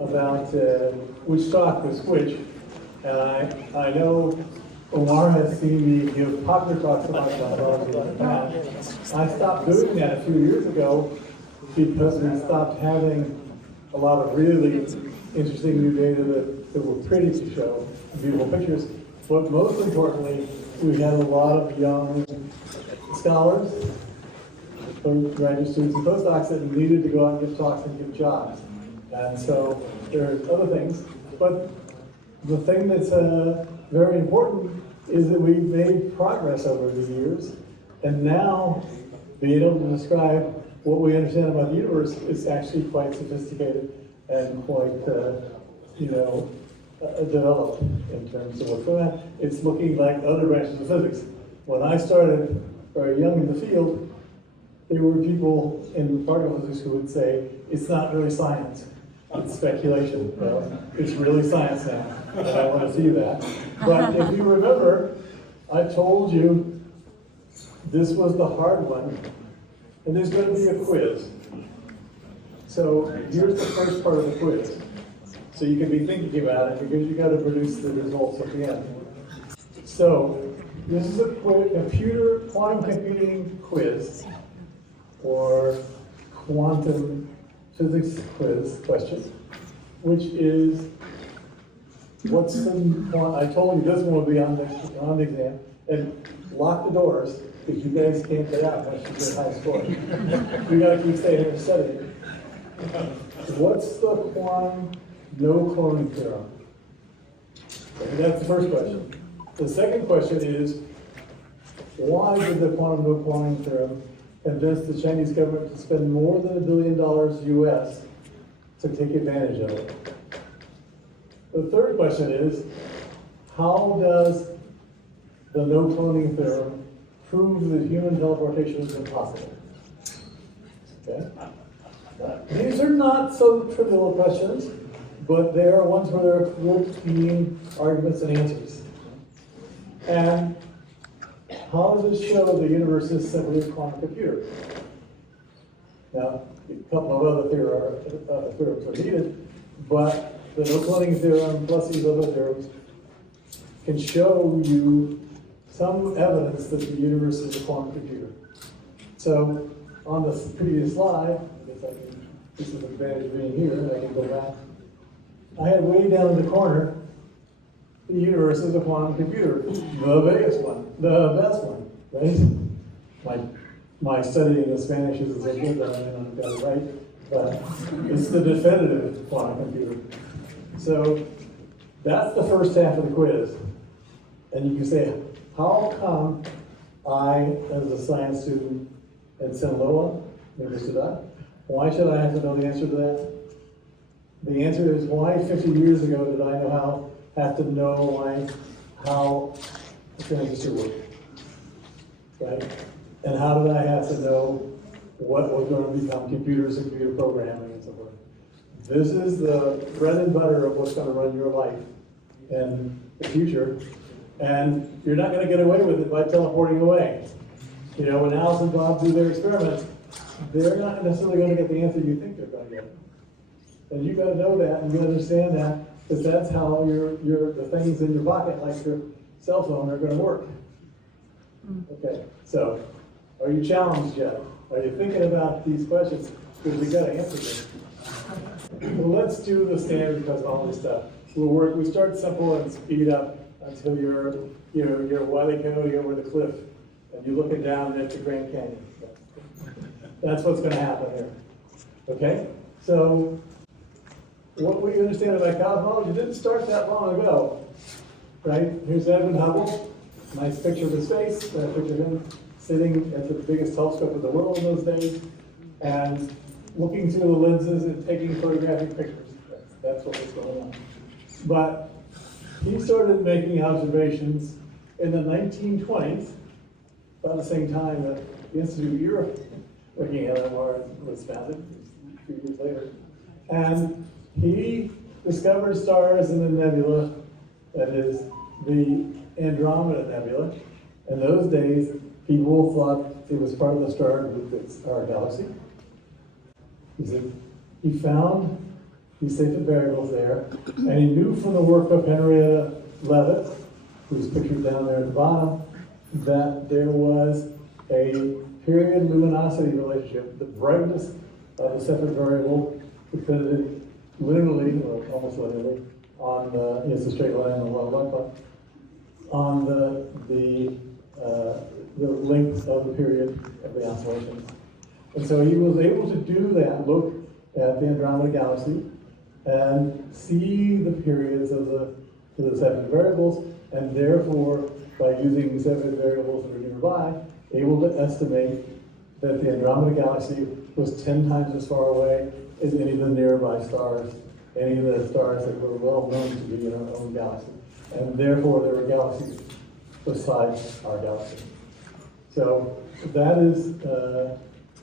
about which talk was which, and I know Omar has seen me give popular talks about cosmology in the past. I stopped doing that a few years ago because we stopped having a lot of really interesting new data that were pretty to show, beautiful pictures, but most importantly, we had a lot of young scholars, graduate students and postdocs that needed to go out and give talks and give jobs. And so there are other things, but the thing that's very important is that we've made progress over the years, and now being able to describe what we understand about the universe is actually quite sophisticated and quite, developed in terms of what's going on. It's looking like other branches of physics. When I started very young in the field, there were people in particle physics who would say, it's not really science, it's speculation. Well, it's really science now, and I want to see that. But if you remember, I told you this was the hard one, and there's going to be a quiz. So here's the first part of the quiz. So you can be thinking about it, because you got to produce the results at the end. So this is a quantum computing quiz, or quantum physics quiz question, which is, I told you this one will be on the exam, and lock the doors, because you guys can't get out unless you get a high score. You got to keep staying here and studying. What's the quantum no cloning theorem? Okay, that's the first question. The second question is, why did the quantum no cloning theorem convince the Chinese government to spend more than $1 billion US to take advantage of it? The third question is, how does the no cloning theorem prove that human teleportation is impossible? Okay. These are not so trivial questions, but they are ones where there are clear arguments and answers. And how does it show the universe is simply a quantum computer? Now, a couple of other theorems are needed, but the no cloning theorem plus these other theorems can show you some evidence that the universe is a quantum computer. So on the previous slide, this is the advantage of being here, and I can go back. I had way down in the corner, the universe is a quantum computer, the biggest one, the best one, right? My studying in Spanish isn't so good that I may not have got it right, but it's the definitive quantum computer. So that's the first half of the quiz. And you can say, how come I, as a science student at Sinaloa, Universidad, why should I have to know the answer to that? The answer is, why 50 years ago did I have to know how a transistor worked, right? And how did I have to know what was going to become computers and computer programming and so forth? This is the bread and butter of what's going to run your life in the future, and you're not going to get away with it by teleporting away. You know, when Alice and Bob do their experiments, they're not necessarily going to get the answer you think they're going to get. And you've got to know that, and you understand that, because that's how the things in your pocket, like your cell phone, are going to work. Okay, so are you challenged yet? Are you thinking about these questions? Because we've got to answer them. Well, let's do the standard cosmology stuff. We start simple and speed up until you're a Wile E. Coyote over the cliff, and you're looking down at the Grand Canyon. That's what's going to happen here. Okay? So what we understand about cosmology didn't start that long ago, right? Here's Edwin Hubble. Nice picture of his face. That picture of him sitting at the biggest telescope in the world in those days, and looking through the lenses and taking photographic pictures. That's what was going on. But he started making observations in the 1920s, about the same time that the Institute of Europe looking at LMR was founded, a few years later. And he discovered stars in the nebula, that is, the Andromeda Nebula. In those days, people thought it was part of the star group that's our galaxy. He found these safety variables there, and he knew from the work of Henrietta Leavitt, who's pictured down there at the bottom, that there was a period luminosity relationship. The brightness of the separate variable depended literally, or almost literally, on the, it's a straight line on the light bulb, on the length of the period of the oscillations. And so he was able to do that, look at the Andromeda Galaxy and see the periods of the separate variables, and therefore, by using separate variables that are nearby, able to estimate that the Andromeda Galaxy was 10 times as far away as any of the nearby stars, any of the stars that were well known to be in our own galaxy. And therefore, there were galaxies besides our galaxy. So that is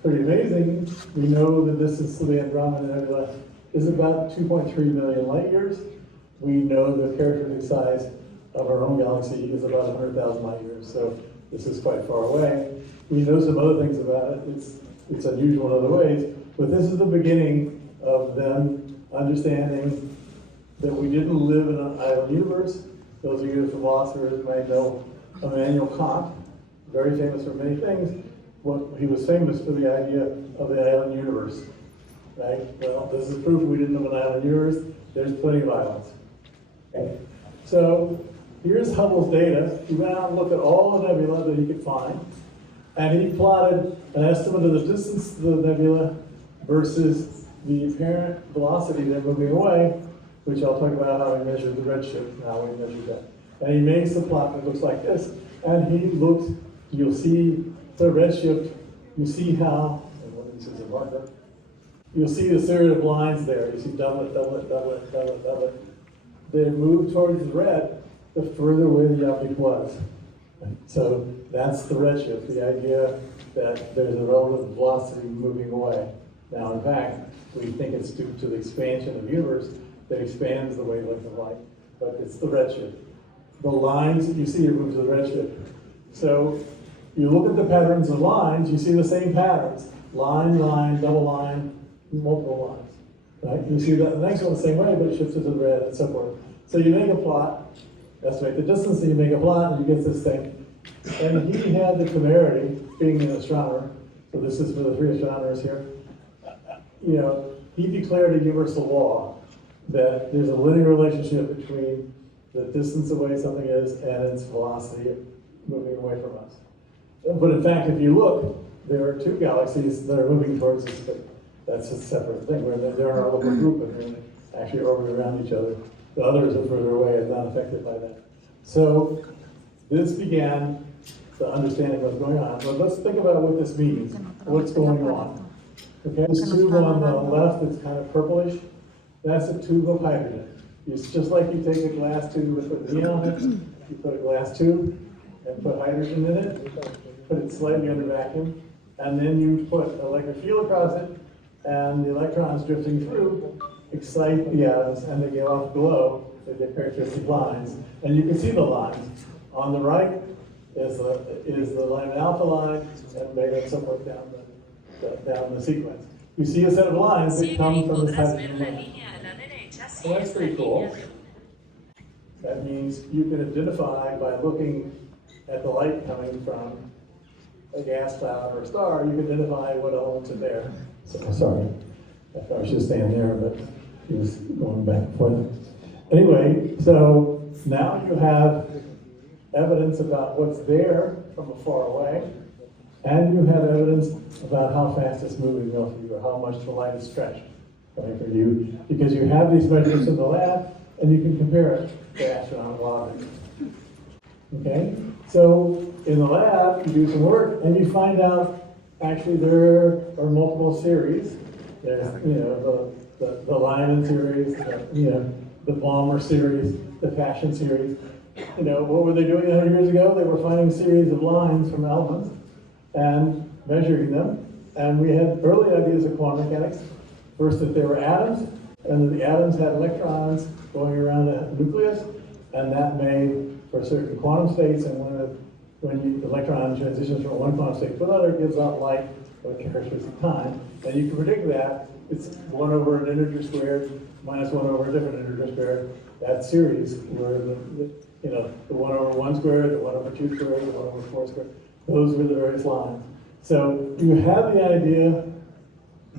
pretty amazing. We know that this is the Andromeda Nebula is about 2.3 million light years. We know the characteristic size of our own galaxy is about 100,000 light years. So this is quite far away. We know some other things about it. It's unusual in other ways, but this is the beginning of them understanding that we didn't live in an island universe. Those of you philosophers might know Immanuel Kant, very famous for many things. Well, he was famous for the idea of the island universe, right? Well, this is proof we didn't live in an island universe. There's plenty of islands. Okay. So here's Hubble's data. He went out and looked at all the nebula that he could find, and he plotted an estimate of the distance to the nebula versus the apparent velocity they're moving away, which I'll talk about how he measured the redshift, how he measured that. And he makes the plot that looks like this, and he looks, you'll see the redshift, you see how, and what this is a marker, you'll see the series of lines there. You see doublet, doublet, doublet, doublet, doublet. They move towards the red the further away the object was. So that's the redshift, the idea that there's a relative velocity moving away. Now, in fact, we think it's due to the expansion of the universe that expands the wavelength of light, but it's the redshift. The lines that you see are moved to the redshift. So you look at the patterns of lines, you see the same patterns. Line, line, double line, multiple lines. Right? You see that the next one the same way, but it shifts to the red and so forth. So you make a plot, estimate the distance, and you make a plot, and you get this thing. And he had the temerity, being an astronomer, so this is for the 3 astronomers here, you know, he declared a universal law that there's a linear relationship between the distance away something is and its velocity moving away from us. But in fact, if you look, there are 2 galaxies that are moving towards us, but that's a separate thing, where they're in our little group and they're actually orbiting around each other. The others are further away and not affected by that. So this began the understanding of what's going on. But let's think about what this means, what's going on. Okay, this tube on the left that's kind of purplish, that's a tube of hydrogen. It's just like you take a glass tube and put neon on it, you put a glass tube and put hydrogen in it, put it slightly under vacuum, and then you put an electric field across it, and the electrons drifting through excite the atoms, and they get off glow with their characteristic lines. And you can see the lines. On the right is the line alpha line, and beta and so forth down the sequence. You see a set of lines that come from this hydrogen line. Well, that's pretty cool. That means you can identify by looking at the light coming from a gas cloud or a star, you can identify what elements are there. So, sorry, I thought I should stand there, but he was going back and forth. Anyway, so now you have evidence about what's there from far away, and you have evidence about how fast it's moving relative, or how much the light is stretched coming from you, because you have these measurements in the lab, and you can compare it to astronomical objects. Okay, so in the lab, you do some work, and you find out actually there are multiple series. There's, you know, the Lyman series, the Balmer series, the Fashion series. You know, what were they doing 100 years ago? They were finding a series of lines from elements and measuring them. And we had early ideas of quantum mechanics. First, that there were atoms, and that the atoms had electrons going around a nucleus, and that made for certain quantum states, and when the electron transitions from one quantum state to another, it gives out light at a characteristic time. And you can predict that it's 1 over an integer squared minus 1 over a different integer squared. That series where the 1 over 1 squared, the 1 over 2 squared, the 1 over 4 squared, those were the various lines. So you have the idea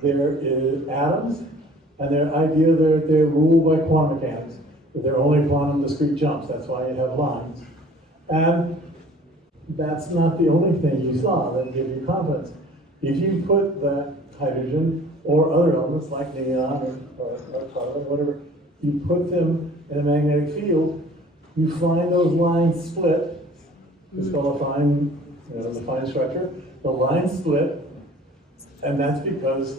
there is atoms, and their idea that they're ruled by quantum mechanics, that they're only quantum discrete jumps. That's why you have lines. And that's not the only thing you saw that gave you confidence. If you put that hydrogen or other elements like neon or carbon, whatever, you put them in a magnetic field, you find those lines split. It's called a fine, the fine structure. The lines split, and that's because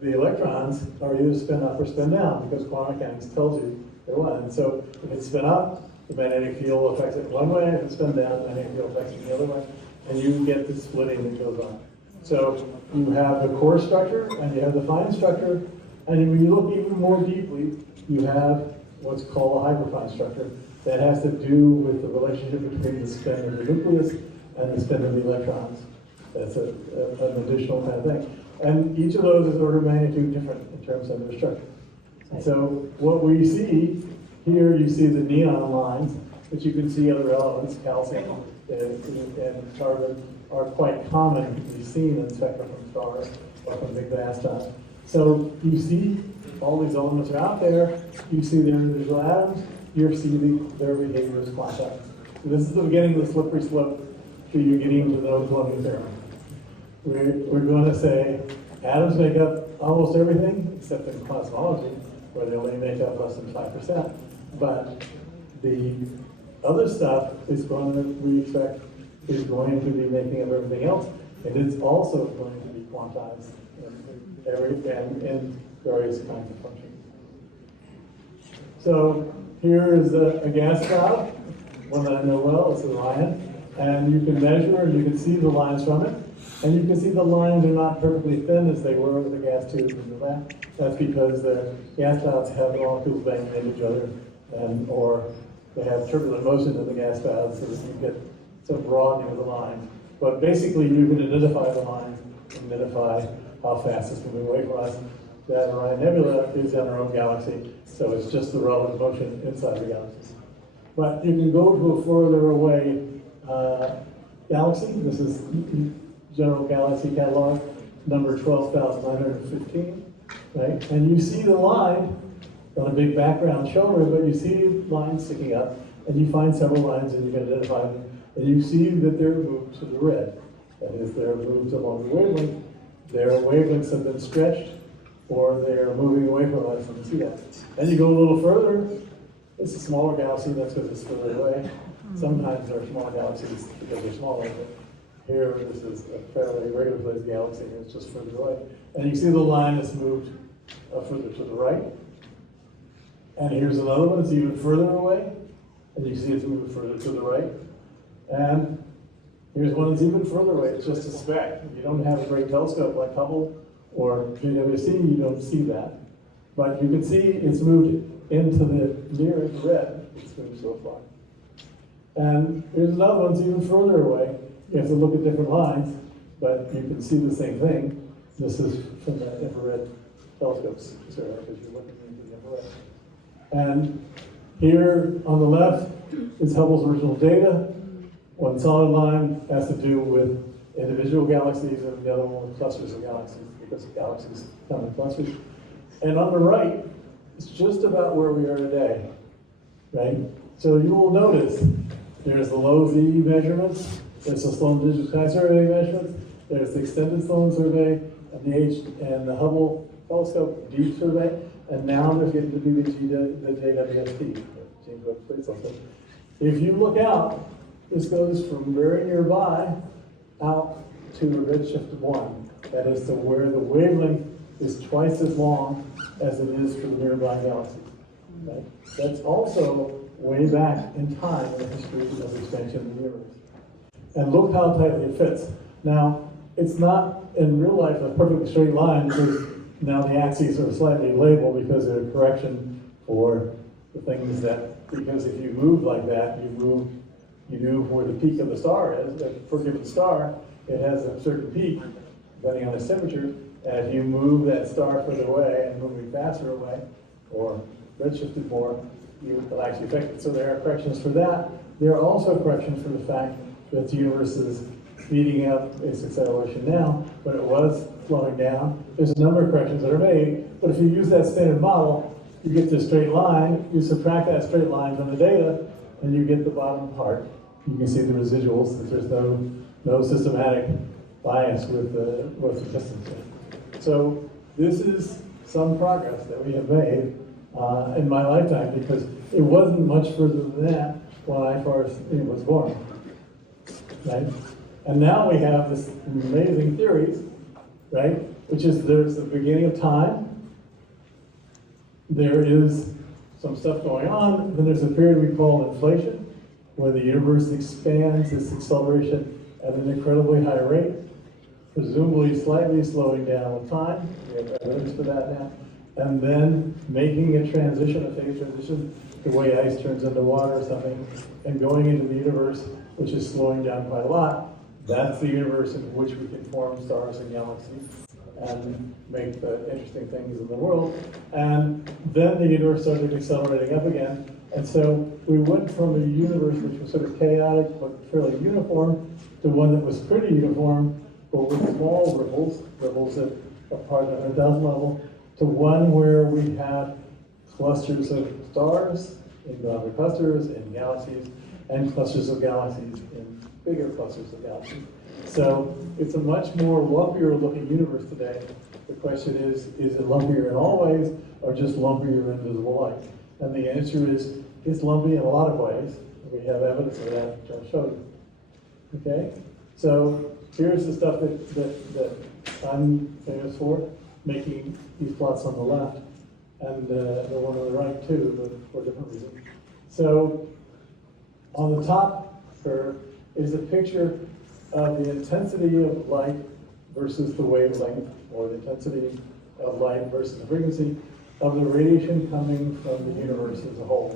the electrons are either spin up or spin down, because quantum mechanics tells you they're one. And so if it's spin up, the magnetic field affects it one way. If it's spin down, the magnetic field affects it the other way, and you get the splitting that goes on. So you have the core structure, and you have the fine structure, and when you look even more deeply, you have what's called a hyperfine structure that has to do with the relationship between the spin of the nucleus and the spin of the electrons. That's an additional kind of thing. And each of those is order of magnitude different in terms of their structure. So what we see here, you see the neon lines, but you can see other elements, calcium and carbon, are quite common to be seen in the spectrum from stars or from big vast stars. So you see all these elements are out there, you see their individual atoms, you see their behavior as quantiles. So this is the beginning of the slippery slope to you getting to know Columbia theorem. We're going to say atoms make up almost everything, except in cosmology, where they only make up less than 5%. But the other stuff is going to, we expect, is going to be making up everything else, and it's also going to be quantized in various kinds of functions. So here is a gas cloud, one that I know well, it's the Orion, and you can measure and you can see the lines from it, and you can see the lines are not perfectly thin as they were with the gas tubes and that. That's because the gas clouds have molecules banging into each other, or they have turbulent motion in the gas clouds, so that you get some broadening of the lines. But basically, you can identify the lines and identify how fast it's moving away from us. That Orion Nebula is in our own galaxy, so it's just the relative motion inside the galaxy. But you can go to a further away galaxy. This is General Galaxy Catalog, number 12,915, right? And you see the line on a big background shoulder, but you see lines sticking up, and you find several lines and you can identify them, and you see that they're moved to the red. That is, they're moved along the wavelength. Their wavelengths have been stretched, or they're moving away from us, and you see that. And you go a little further, it's a smaller galaxy, that's because it's further away. Sometimes there are small galaxies because they're smaller, but here this is a fairly regular sized galaxy, and it's just further away. And you see the line that's moved further to the right. And here's another one that's even further away, and you see it's moved further to the right. And here's one that's even further away, it's just a speck. If you don't have a great telescope like Hubble or JWST, you don't see that. But you can see it's moved into the near red, it's moved so far. And here's another one that's even further away. You have to look at different lines, but you can see the same thing. This is from the infrared telescopes, because you're looking into the infrared. And here on the left is Hubble's original data. One solid line has to do with individual galaxies, and the other one with clusters of galaxies, because galaxies come in clusters. And on the right, it's just about where we are today, right? So you will notice there's the low V measurements, there's the Sloan Digital Sky Survey measurements, there's the extended Sloan survey, and the Hubble telescope deep survey, and now there's getting to be the JWST. If you look out, this goes from very nearby out to a redshift of 1. That is to where the wavelength is twice as long as it is for the nearby galaxies. Right? That's also way back in time in the history of the expansion of the universe. And look how tightly it fits. Now, it's not in real life a perfectly straight line, because now the axes are slightly labeled because they're a correction for the things that, because if you move like that, you knew where the peak of the star is. For a given star, it has a certain peak, depending on its temperature, And if you move that star further away and moving faster away, or redshifted more, you will actually affect it. So there are corrections for that. There are also corrections for the fact that the universe is speeding up its acceleration now, but it was slowing down. There's a number of corrections that are made, but if you use that standard model, you get this straight line, you subtract that straight line from the data, and you get the bottom part. You can see the residuals, that there's no systematic bias with the distance. So this is some progress that we have made in my lifetime, because it wasn't much further than that when I first was born, right? And now we have this amazing theories, right? Which is there's the beginning of time, there is some stuff going on, then there's a period we call inflation, where the universe expands its acceleration at an incredibly high rate, presumably slightly slowing down with time. We have evidence for that now. And then making a transition, a phase transition, the way ice turns into water or something, and going into the universe, which is slowing down quite a lot. That's the universe in which we can form stars and galaxies and make the interesting things in the world. And then the universe started accelerating up again. And so we went from a universe which was sort of chaotic but fairly uniform to one that was pretty uniform, but with small ripples at a part of 100,000 level, to one where we have clusters of stars in other clusters, in galaxies, and clusters of galaxies in bigger clusters of galaxies. So it's a much more lumpier looking universe today. The question is it lumpier in all ways, or just lumpier in visible light? And the answer is, it's lumpy in a lot of ways. We have evidence of that, which I'll show you. Okay? So here's the stuff that I'm famous for, making these plots on the left, and the one on the right too, but for different reasons. So on the top curve is a picture of the intensity of light versus the wavelength, or the intensity of light versus the frequency of the radiation coming from the universe as a whole.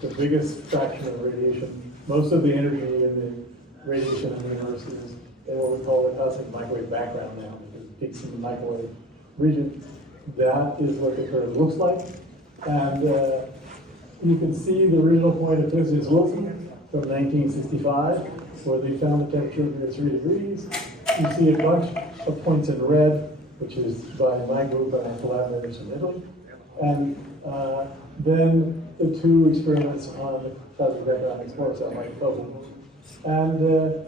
The biggest fraction of radiation, most of the energy in the radiation of the universe is in what we call the cosmic microwave background now, because it peaks in the microwave region. That is what the curve looks like. And you can see the original point of Fitzgerald Wilson from 1965, where they found the temperature near 3 degrees. You see a bunch of points in red, which is by my group and our collaborators from Italy. And then the two experiments on the cosmic background explorer cell microscope. And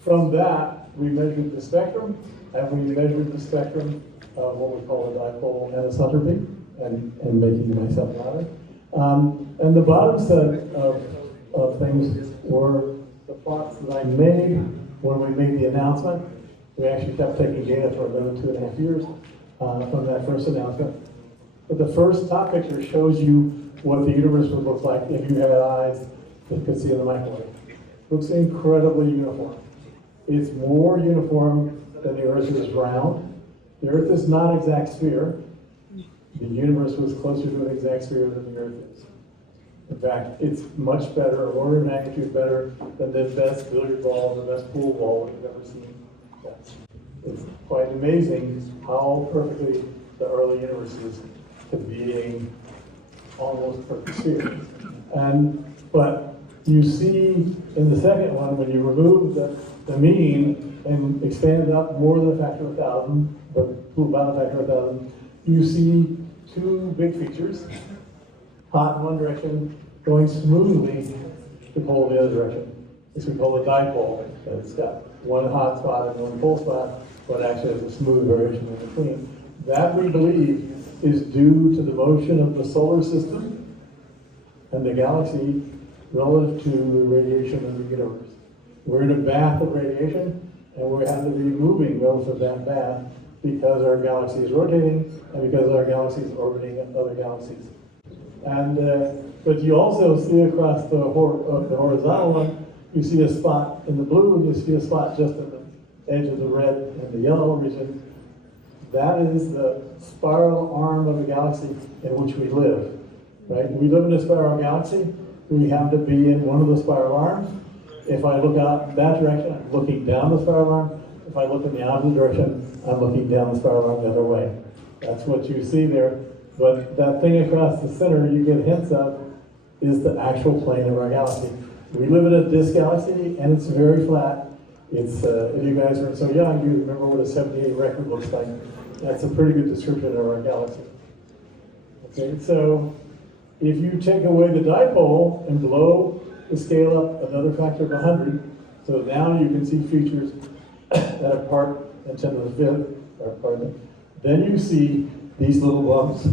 from that, we measured the spectrum, and we measured the spectrum of what we call a dipole anisotropy, and making myself louder. And the bottom set of things were the plots that I made when we made the announcement. We actually kept taking data for another 2.5 years from that first announcement. But the first top picture shows you what the universe would look like if you had eyes that could see in the microwave. It looks incredibly uniform. It's more uniform than the Earth is round. The Earth is not an exact sphere. The universe was closer to an exact sphere than the Earth is. In fact, it's much better, an order of magnitude better than the best billiard ball, the best pool ball we've ever seen. It's quite amazing how perfectly the early universe is to being almost perfect sphere. But you see in the second one, when you remove the mean and expand it up more than a factor of 1,000, but about a factor of 1,000, you see two big features, hot in one direction, going smoothly to pull the other direction. This we call a dipole. It's got one hot spot and one cold spot, but actually has a smooth variation in between. That, we believe, is due to the motion of the solar system and the galaxy relative to the radiation of the universe. We're in a bath of radiation, and we have to be moving relative to that bath because our galaxy is rotating and because our galaxy is orbiting other galaxies. And but you also see across the horizontal one, you see a spot in the blue, and you see a spot just at the edge of the red and the yellow region. That is the spiral arm of the galaxy in which we live, right? We live in a spiral galaxy. We happen to be in one of the spiral arms. If I look out that direction, I'm looking down the spiral arm. If I look in the opposite direction, I'm looking down the spiral arm the other way. That's what you see there. But that thing across the center you get hints of is the actual plane of our galaxy. We live in a disk galaxy, and it's very flat. It's, if you guys are so young, you remember what a 78 record looks like. That's a pretty good description of our galaxy. Okay, so if you take away the dipole and blow the scale up another factor of 100, so now you can see features that are part and 10 to the fifth, or pardon me, then you see these little bumps.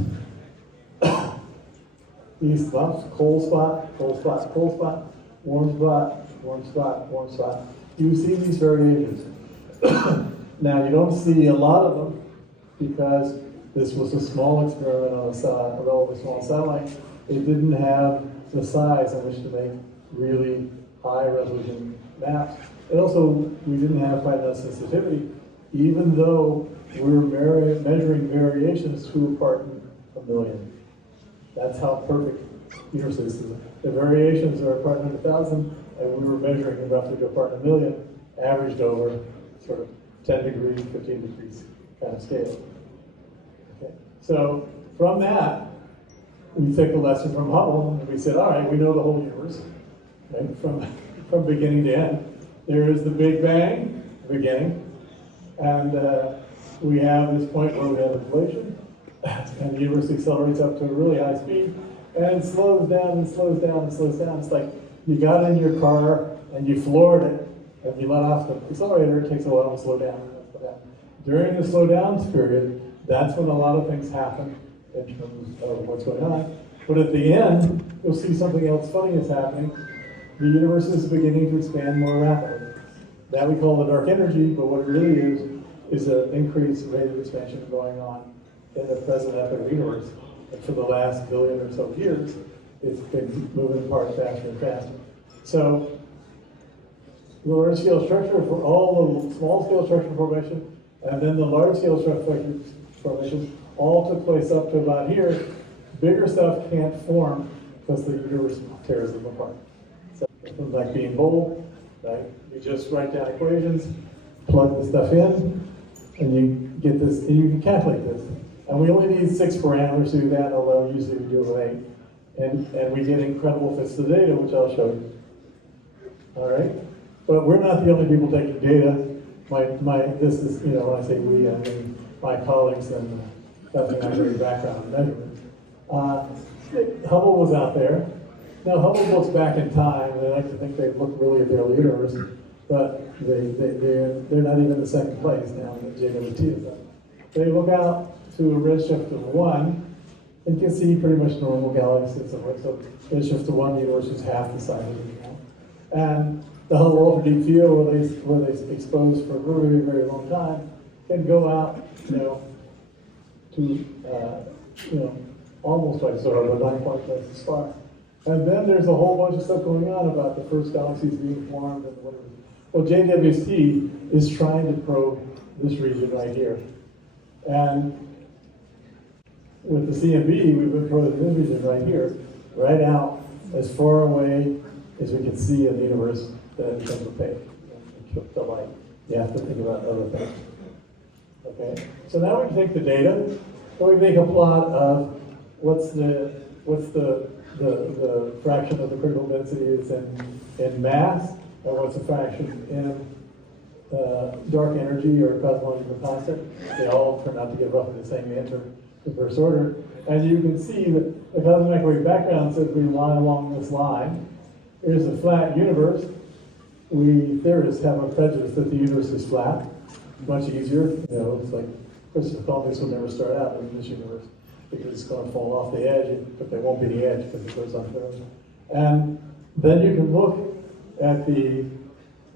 These bumps, cold spot, cold spot, cold spot, warm spot, warm spot, warm spot. You see these variations. Now you don't see a lot of them because this was a small experiment on a relatively small satellite. It didn't have the size in which to make really high resolution maps. And also, we didn't have quite enough sensitivity, even though we were measuring variations to a part in a million. That's how perfect universe is. The variations are a part in 100,000, and we were measuring roughly to a part in a million, averaged over sort of 10 degrees, 15 degrees kind of scale. Okay. So from that, we took a lesson from Hubble, and we said, all right, we know the whole universe, right? From beginning to end. There is the Big Bang, beginning, and we have this point where we have inflation, and the universe accelerates up to a really high speed, and slows down and slows down and slows down. It's like you got in your car and you floored it, and you let off the accelerator. It takes a while to slow down. During the slow down period, that's when a lot of things happen in terms of what's going on. But at the end, you'll see something else funny is happening. The universe is beginning to expand more rapidly. That we call the dark energy, but what it really is an increased rate of expansion going on in the present epoch of the universe. And for the last billion or so years, it's been moving apart faster and faster. So the large scale structure for all the small scale structure formation, and then the large scale structure formation all took place up to about here. Bigger stuff can't form because the universe tears them apart. So it's like being bold, right? You just write down equations, plug the stuff in, and you get this, and you can calculate this. And we only need 6 parameters to do that, although usually we do it with 8. And we get incredible fits to the data, which I'll show you. All right? But we're not the only people taking data. This is, you know, when I say we, I mean my colleagues and having my very background in measurement. Hubble was out there. Now, Hubble looks back in time, and they like to think they look really at the early universe, but they're not even in second place now in the JWT is up. They look out to a redshift of 1, and can see pretty much normal galaxies. So redshift of 1, the universe is half the size of it now. And the Hubble Ultra Deep Field, where they exposed for a very, very long time, can go out, you know, to you know, almost twice as far, but not quite twice as far. And then there's a whole bunch of stuff going on about the first galaxies being formed and whatever. Well, JWST is trying to probe this region right here. And with the CMB, we've been probing this region right here, right out as far away as we can see in the universe that it becomes opaque. The light. You have to think about other things. Okay? So now we can take the data, and we make a plot of what's the fraction of the critical density is in mass, and what's the fraction in dark energy or cosmological constant. They all turn out to get roughly the same answer in first order. And you can see that the cosmic microwave background says we lie along this line. Here's a flat universe. We theorists have a prejudice that the universe is flat. Much easier. You know, it's like Christopher Columbus will never start out in this universe because it's going to fall off the edge, but there won't be the edge because it goes on first. And then you can look at the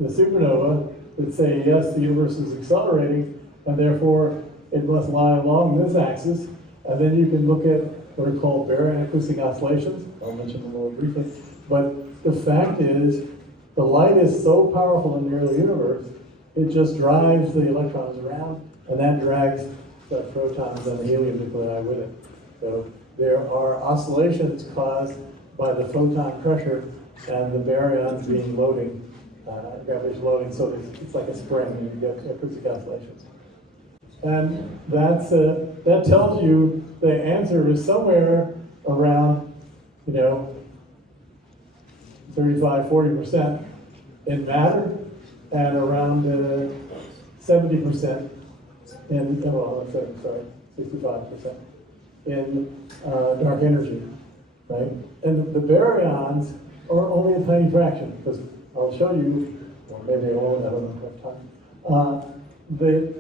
supernova that say, yes, the universe is accelerating, and therefore it must lie along this axis. And then you can look at what are called baryon acoustic oscillations. I'll mention them more briefly. But the fact is, the light is so powerful in the early universe, it just drives the electrons around, and that drags the protons and the helium nuclei with it. So there are oscillations caused by the photon pressure and the baryons being loading, gravitational loading, so it's like a spring, and you get acoustic oscillations. And that tells you the answer is somewhere around, 35–40% in matter, and around 70% in, well, sorry, 65% in dark energy, right? And the baryons are only a tiny fraction, because I'll show you, or maybe I won't, I don't have time, that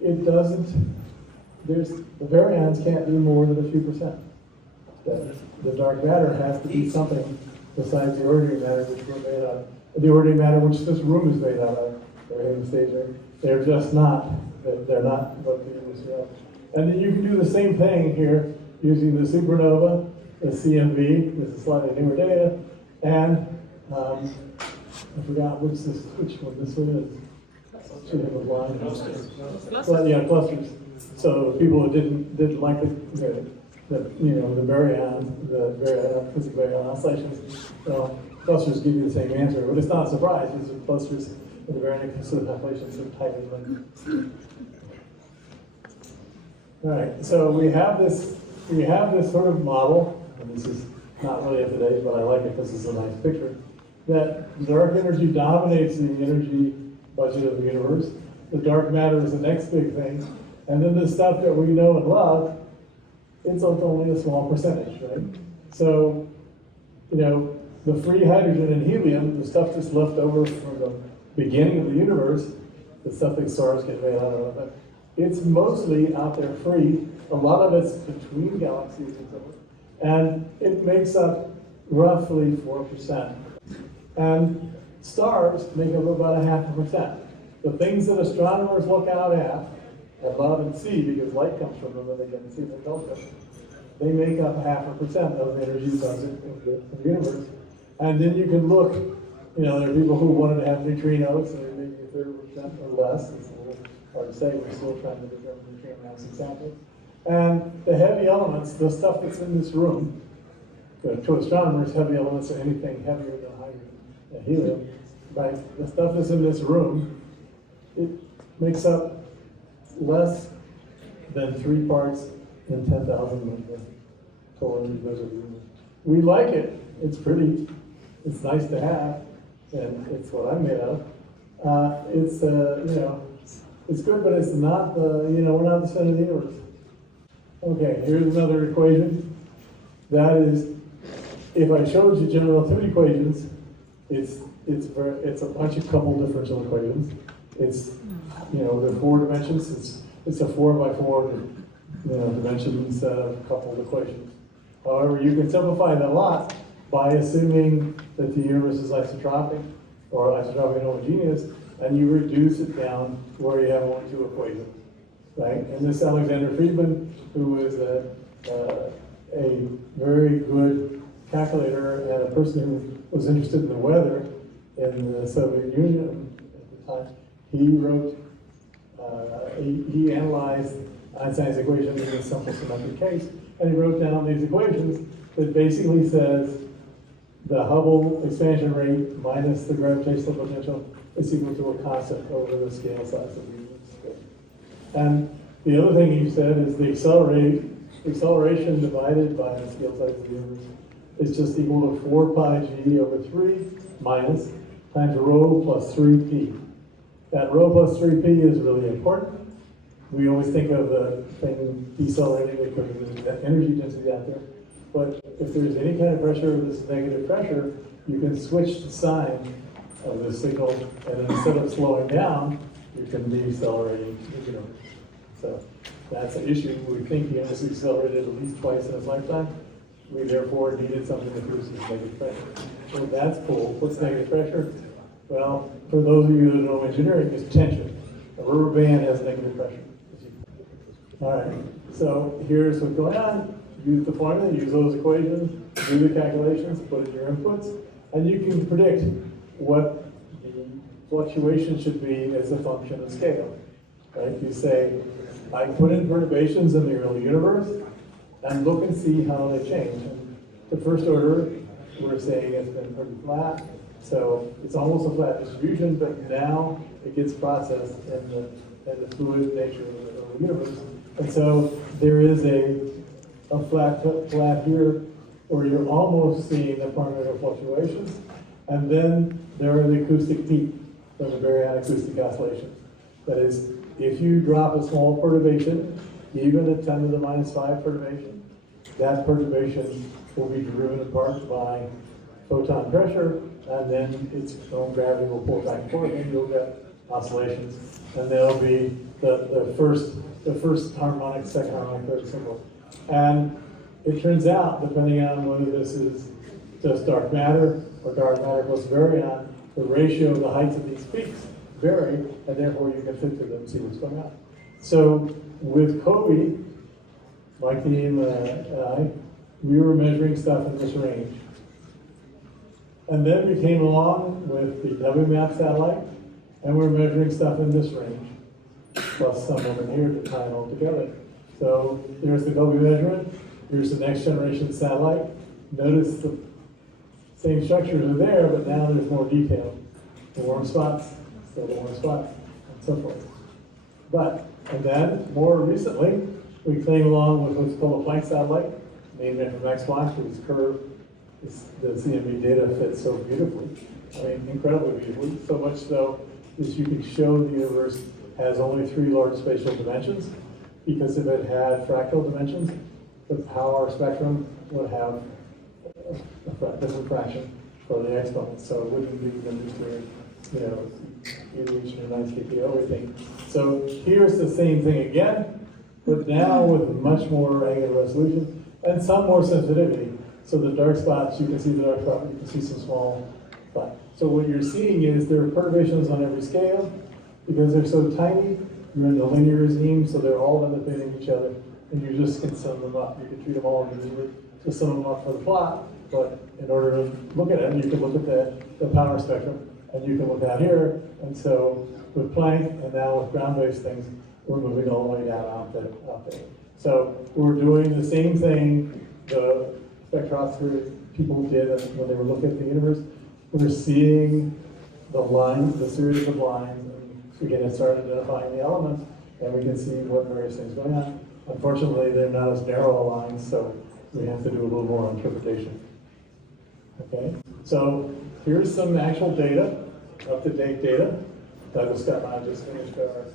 it doesn't, the baryons can't do more than a few percent. The dark matter has to be something besides the ordinary matter which we're made out of. The ordinary matter which this room is made out of, they're in the stage there. They're just not, they're not what the universe is. And then you can do the same thing here using the supernova, the CMV, this is slightly newer data, and I forgot which one this one is. Should have a line. Well, yeah, clusters. So people who didn't like the baryon, physical baryon oscillations, clusters give you the same answer, but it's not a surprise because the clusters in the baryonic oscillations are tightly linked. All right, so we have this sort of model, and this is not really up to date, but I like it because it's a nice picture, that dark energy dominates the energy budget of the universe. The dark matter is the next big thing, and then the stuff that we know and love, it's only a small percentage, right? So, the free hydrogen and helium, the stuff that's left over from the beginning of the universe, the stuff that stars get made out of, it's mostly out there free. A lot of it's between galaxies and so on. And it makes up roughly 4%. And stars make up about 0.5%. The things that astronomers look out at love and see, because light comes from them and they can see the telescope, they make up 0.5% of the energy budget of the universe. And then you can look, there are people who wanted to have neutrinos, and maybe 30% or less. It's a little hard to say, we're still trying to determine neutrino mass exactly. And the heavy elements, the stuff that's in this room, to astronomers, heavy elements are anything heavier than hydrogen and helium, right? The stuff that's in this room, it makes up less than 3 parts in 10,000 of the total energy budget of the universe. We like it. It's pretty. It's nice to have, and it's what I'm made of. It's it's good, but it's not the we're not the center of the universe. Okay, here's another equation. That is, if I showed you general relativity equations, it's a bunch of coupled differential equations. It's the 4 dimensions. It's a 4 by 4 dimensions coupled equations. However, you can simplify that a lot by assuming that the universe is isotropic or isotropically homogeneous, and you reduce it down to where you have only 2 equations, right? And this Alexander Friedman, who is a very good calculator and a person who was interested in the weather in the Soviet Union at the time, he wrote, he analyzed Einstein's equation in a simple symmetric case, and he wrote down these equations that basically says the Hubble expansion rate minus the gravitational potential is equal to a constant over the scale size of the universe. And the other thing he said is the acceleration divided by the scale size of the universe is just equal to 4 pi g over 3 minus times rho plus 3p. That rho plus 3p is really important. We always think of the thing decelerating because of the energy density out there. But if there's any kind of pressure, this negative pressure, you can switch the sign of the signal, and instead of slowing down, you can be accelerating. So that's an issue. We think he has accelerated at least twice in his lifetime. We therefore needed something that produces negative pressure. So that's cool. What's negative pressure? Well, for those of you that know engineering, it's tension. A rubber band has negative pressure. All right, so here's what's going on. Use the formula, use those equations, do the calculations, put in your inputs, and you can predict what the fluctuation should be as a function of scale. Right? You say, I put in perturbations in the early universe, and look and see how they change. And the first order, we're saying it's been pretty flat, so it's almost a flat distribution, but now it gets processed in the fluid nature of the the universe. And so there is a flat here where you're almost seeing the parameter fluctuations. And then there are the acoustic peak from the baryon acoustic oscillations. That is, if you drop a small perturbation, even a 10 to the minus 5 perturbation, that perturbation will be driven apart by photon pressure, and then its own gravity will pull back and forth, and you'll get oscillations. And there'll be the first harmonic, second harmonic, third, and so forth. And it turns out, depending on whether this is just dark matter or dark matter plus baryon, the ratio of the heights of these peaks vary, and therefore you can fit to them and see what's going on. So with COBE, my team and I, we were measuring stuff in this range. And then we came along with the WMAP satellite, and we're measuring stuff in this range, plus some of them here to tie it all together. So there's the COBE measurement, here's the next generation satellite. Notice the same structures are there, but now there's more detail. The warm spots, still the warm spots, and so forth. And then, more recently, we came along with what's called a Planck satellite, named after Max Planck, whose curve, the CMB data fits so beautifully. I mean, incredibly beautifully, so much so that you can show the universe has only 3 large spatial dimensions, because if it had fractal dimensions, the power spectrum would have a different fraction for the exponents, so it wouldn't be the each nice everything. So here's the same thing again, but now with much more angular resolution and some more sensitivity. So the dark spots, you can see the dark spot, you can see some small spots. So what you're seeing is there are perturbations on every scale. Because they're so tiny, you're in the linear regime, so they're all benefiting each other, and you just can sum them up. You can treat them all individually to sum them up for the plot, but in order to look at it, you can look at the power spectrum, and you can look out here. And so with Planck and now with ground-based things, we're moving all the way down out there. So we're doing the same thing the spectroscopy people did when they were looking at the universe. We're seeing the lines, the series of lines. We can start identifying the elements, and we can see what various things are going on. Unfortunately, they're not as narrow lines, so we have to do a little more interpretation. Okay, so here's some actual data, up-to-date data. Douglas Scott and I just finished our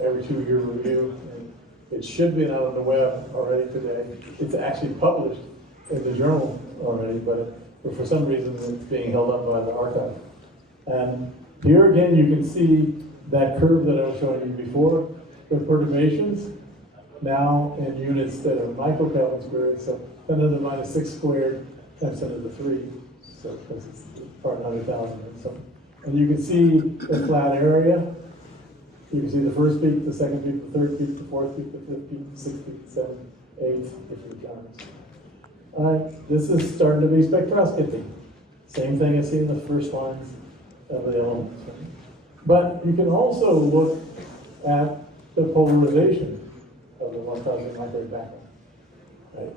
every 2-year review, and it should be out on the web already today. It's actually published in the journal already, but for some reason it's being held up by the archive. And here again, you can see that curve that I was showing you before, the perturbations, now in units that are microkelvin squared, so 10 to the minus 6 squared times 10 to the 3, so because it's part 100,000 and so. And you can see the flat area. You can see the first peak, the second peak, the third peak, the fourth peak, the fifth peak, the sixth peak, the seventh, eighth, if you count. All right, this is starting to be spectroscopy. Same thing as seeing the first lines of the elements. But you can also look at the polarization of the 1,000 microwave background. Right?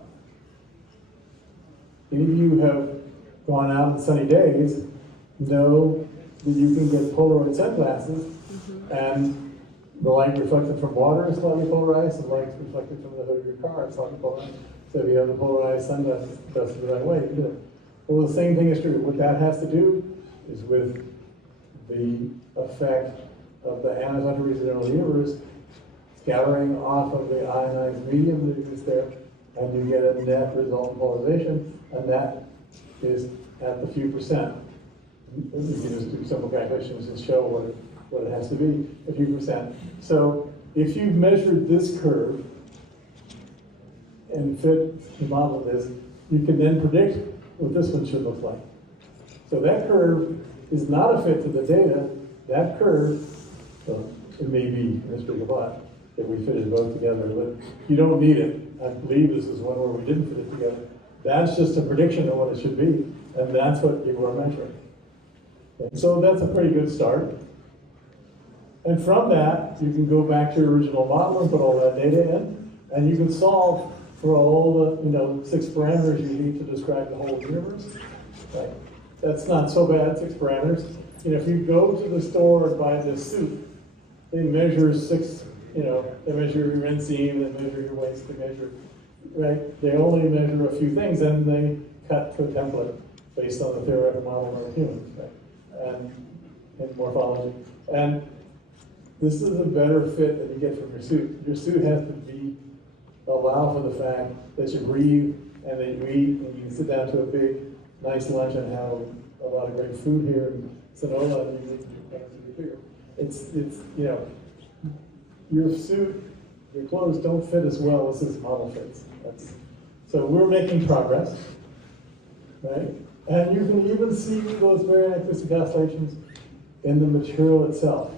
Any of you have gone out on sunny days know that you can get Polaroid sunglasses, and the light reflected from water is slightly polarized, and the light reflected from the hood of your car is slightly polarized. So if you have the polarized sunglasses the right way, you can do it. Well, the same thing is true. What that has to do is with the effect of the anisotropy in the universe scattering off of the ionized medium that exists there, and you get a net result in polarization, and that is at the few percent. You can just do simple calculations and show what it has to be, a few percent. So if you've measured this curve and fit the model of this, you can then predict what this one should look like. So that curve is not a fit to the data. That curve, well, it may be this big a lot if we fitted both together, but you don't need it. I believe this is one where we didn't fit it together. That's just a prediction of what it should be, and that's what people are measuring. Okay, so that's a pretty good start. And from that, you can go back to your original model and put all that data in, and you can solve for all the 6 parameters you need to describe the whole universe. Right? That's not so bad, 6 parameters. If you go to the store and buy this suit, they measure 6 they measure your inseam, they measure your waist, they measure, right? They only measure a few things, and they cut to a template based on the theoretical model of humans, right? And morphology. And this is a better fit that you get from your suit. Your suit has to allow for the fact that you breathe and that you eat, and you can sit down to a big, nice lunch and have a lot of great food here in Sinaloa, and you can do bigger. It's your suit, your clothes don't fit as well as this model fits. So we're making progress, right? And you can even see those very acoustic oscillations in the material itself.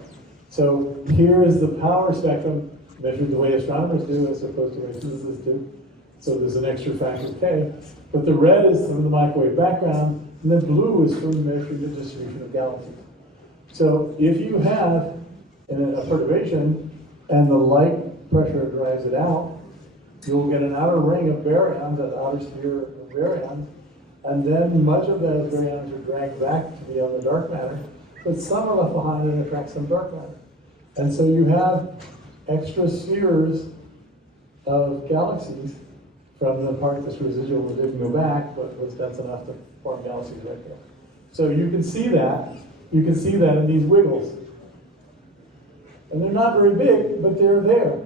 So here is the power spectrum measured the way astronomers do as opposed to the way physicists do. So there's an extra factor K. But the red is from the microwave background, and the blue is from measuring the distribution of galaxies. So if you have a perturbation and the light pressure drives it out, you'll get an outer ring of baryons, an outer sphere of baryons, and then much of those baryons are dragged back to be on the dark matter, but some are left behind and attract some dark matter. And so you have extra spheres of galaxies from the part that's residual that didn't go back, but was dense enough to form galaxies right there. So you can see that. You can see that in these wiggles. And they're not very big, but they're there.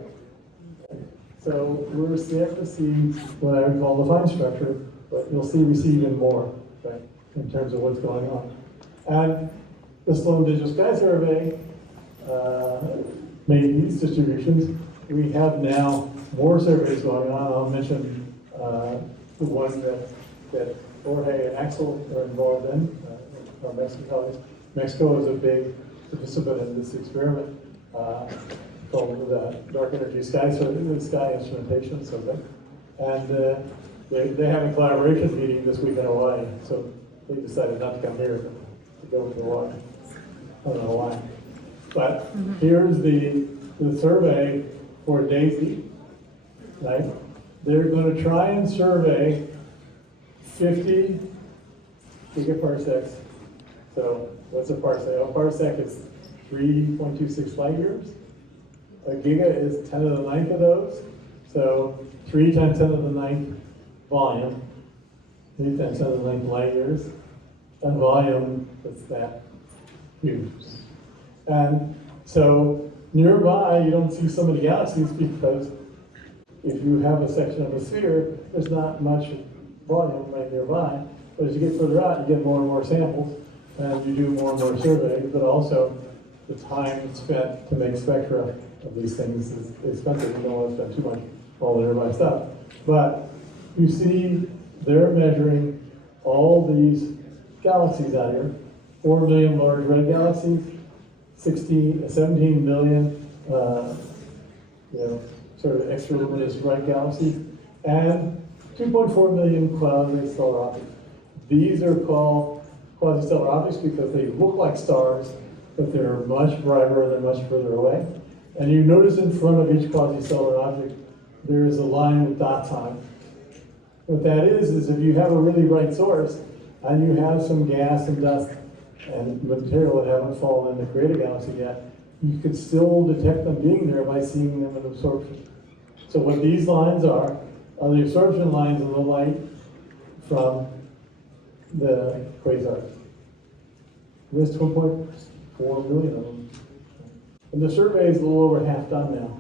So we're starting to see what I would call the fine structure, but we see even more, right, in terms of what's going on. And the Sloan Digital Sky Survey made these distributions. We have now more surveys going on. I'll mention the one that Jorge and Axel are involved in, our Mexican colleagues. Mexico is a big participant in this experiment called the Dark Energy Sky Survey, the Sky Instrumentation Survey. And they have a collaboration meeting this week in Hawaii, so they decided not to come here, but to go to Hawaii. I don't know why. But here's the survey for DAISY, right? They're going to try and survey 50 gigaparsecs. So what's a parsec? A parsec is 3.26 light years. A giga is 10 to the 9th of those. So 3 times 10 to the 9th volume, 3 times 10 to the 9th light years. And volume, that's that huge. And so nearby, you don't see so many galaxies because if you have a section of a sphere, there's not much volume right nearby. But as you get further out, you get more and more samples, and you do more and more surveys, but also the time spent to make spectra of these things is expensive. You don't want to spend too much on all the nearby stuff. But you see they're measuring all these galaxies out here, 4 million large red galaxies, 17 million sort of extra-luminous bright galaxies, and 2.4 million quasi-stellar objects. These are called quasi-stellar objects because they look like stars, but they're much brighter and they're much further away. And you notice in front of each quasi-stellar object, there is a line with dots on it. What that is if you have a really bright source, and you have some gas and dust and material that haven't fallen in to create a galaxy yet, you could still detect them being there by seeing them in absorption. So what these lines are the absorption lines of the light from the quasars. There's 2.4 million of them. And the survey is a little over half done now.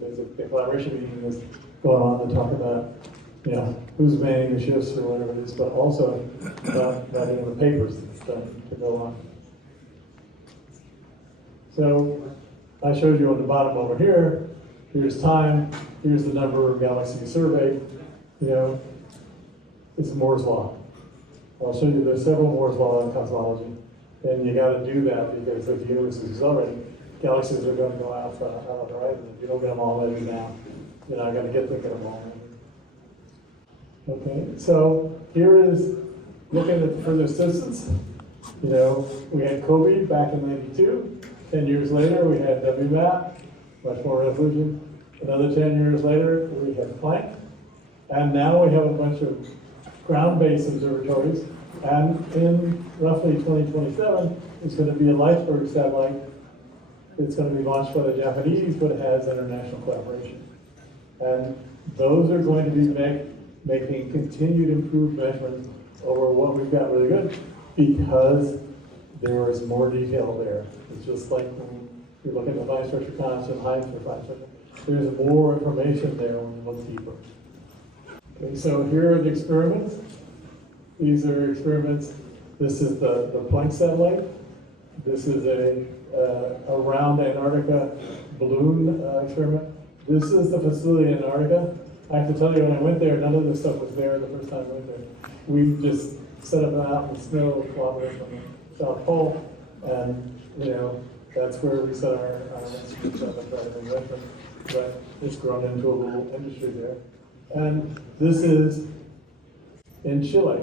There's a collaboration meeting that's going on to talk about who's manning the shifts or whatever it is, but also about the papers that's done to go on. So I showed you on the bottom over here, here's time, here's the number of galaxies surveyed. It's Moore's Law. I'll show you there's several Moore's Law in cosmology, and you got to do that because if the universe is accelerating, galaxies are going to go out on the horizon. If you don't get them all measured now, you're not going to get them all measured. Okay, so here is looking at the furthest distance. We had COVID back in '92. 10 years later, we had WMAP, much more resolution. Another 10 years later, we had Planck. And now we have a bunch of ground-based observatories. And in roughly 2027, it's going to be a Lightsberg satellite It's going to be launched by the Japanese, but it has international collaboration. And those are going to be making continued improved measurements over what we've got really good, because there is more detail there. It's just like when you look at the fine structure constant, high for fine structure. There's more information there when you look deeper. Okay, so here are the experiments. These are experiments. This is the Planck satellite. This is a around Antarctica balloon experiment. This is the facility in Antarctica. I have to tell you, when I went there, none of this stuff was there the first time I went there. We just set up an out in the snow, kilometers from the South Pole, and that's where we set our instruments up and try to make reference. But it's grown into a little industry there. And this is in Chile.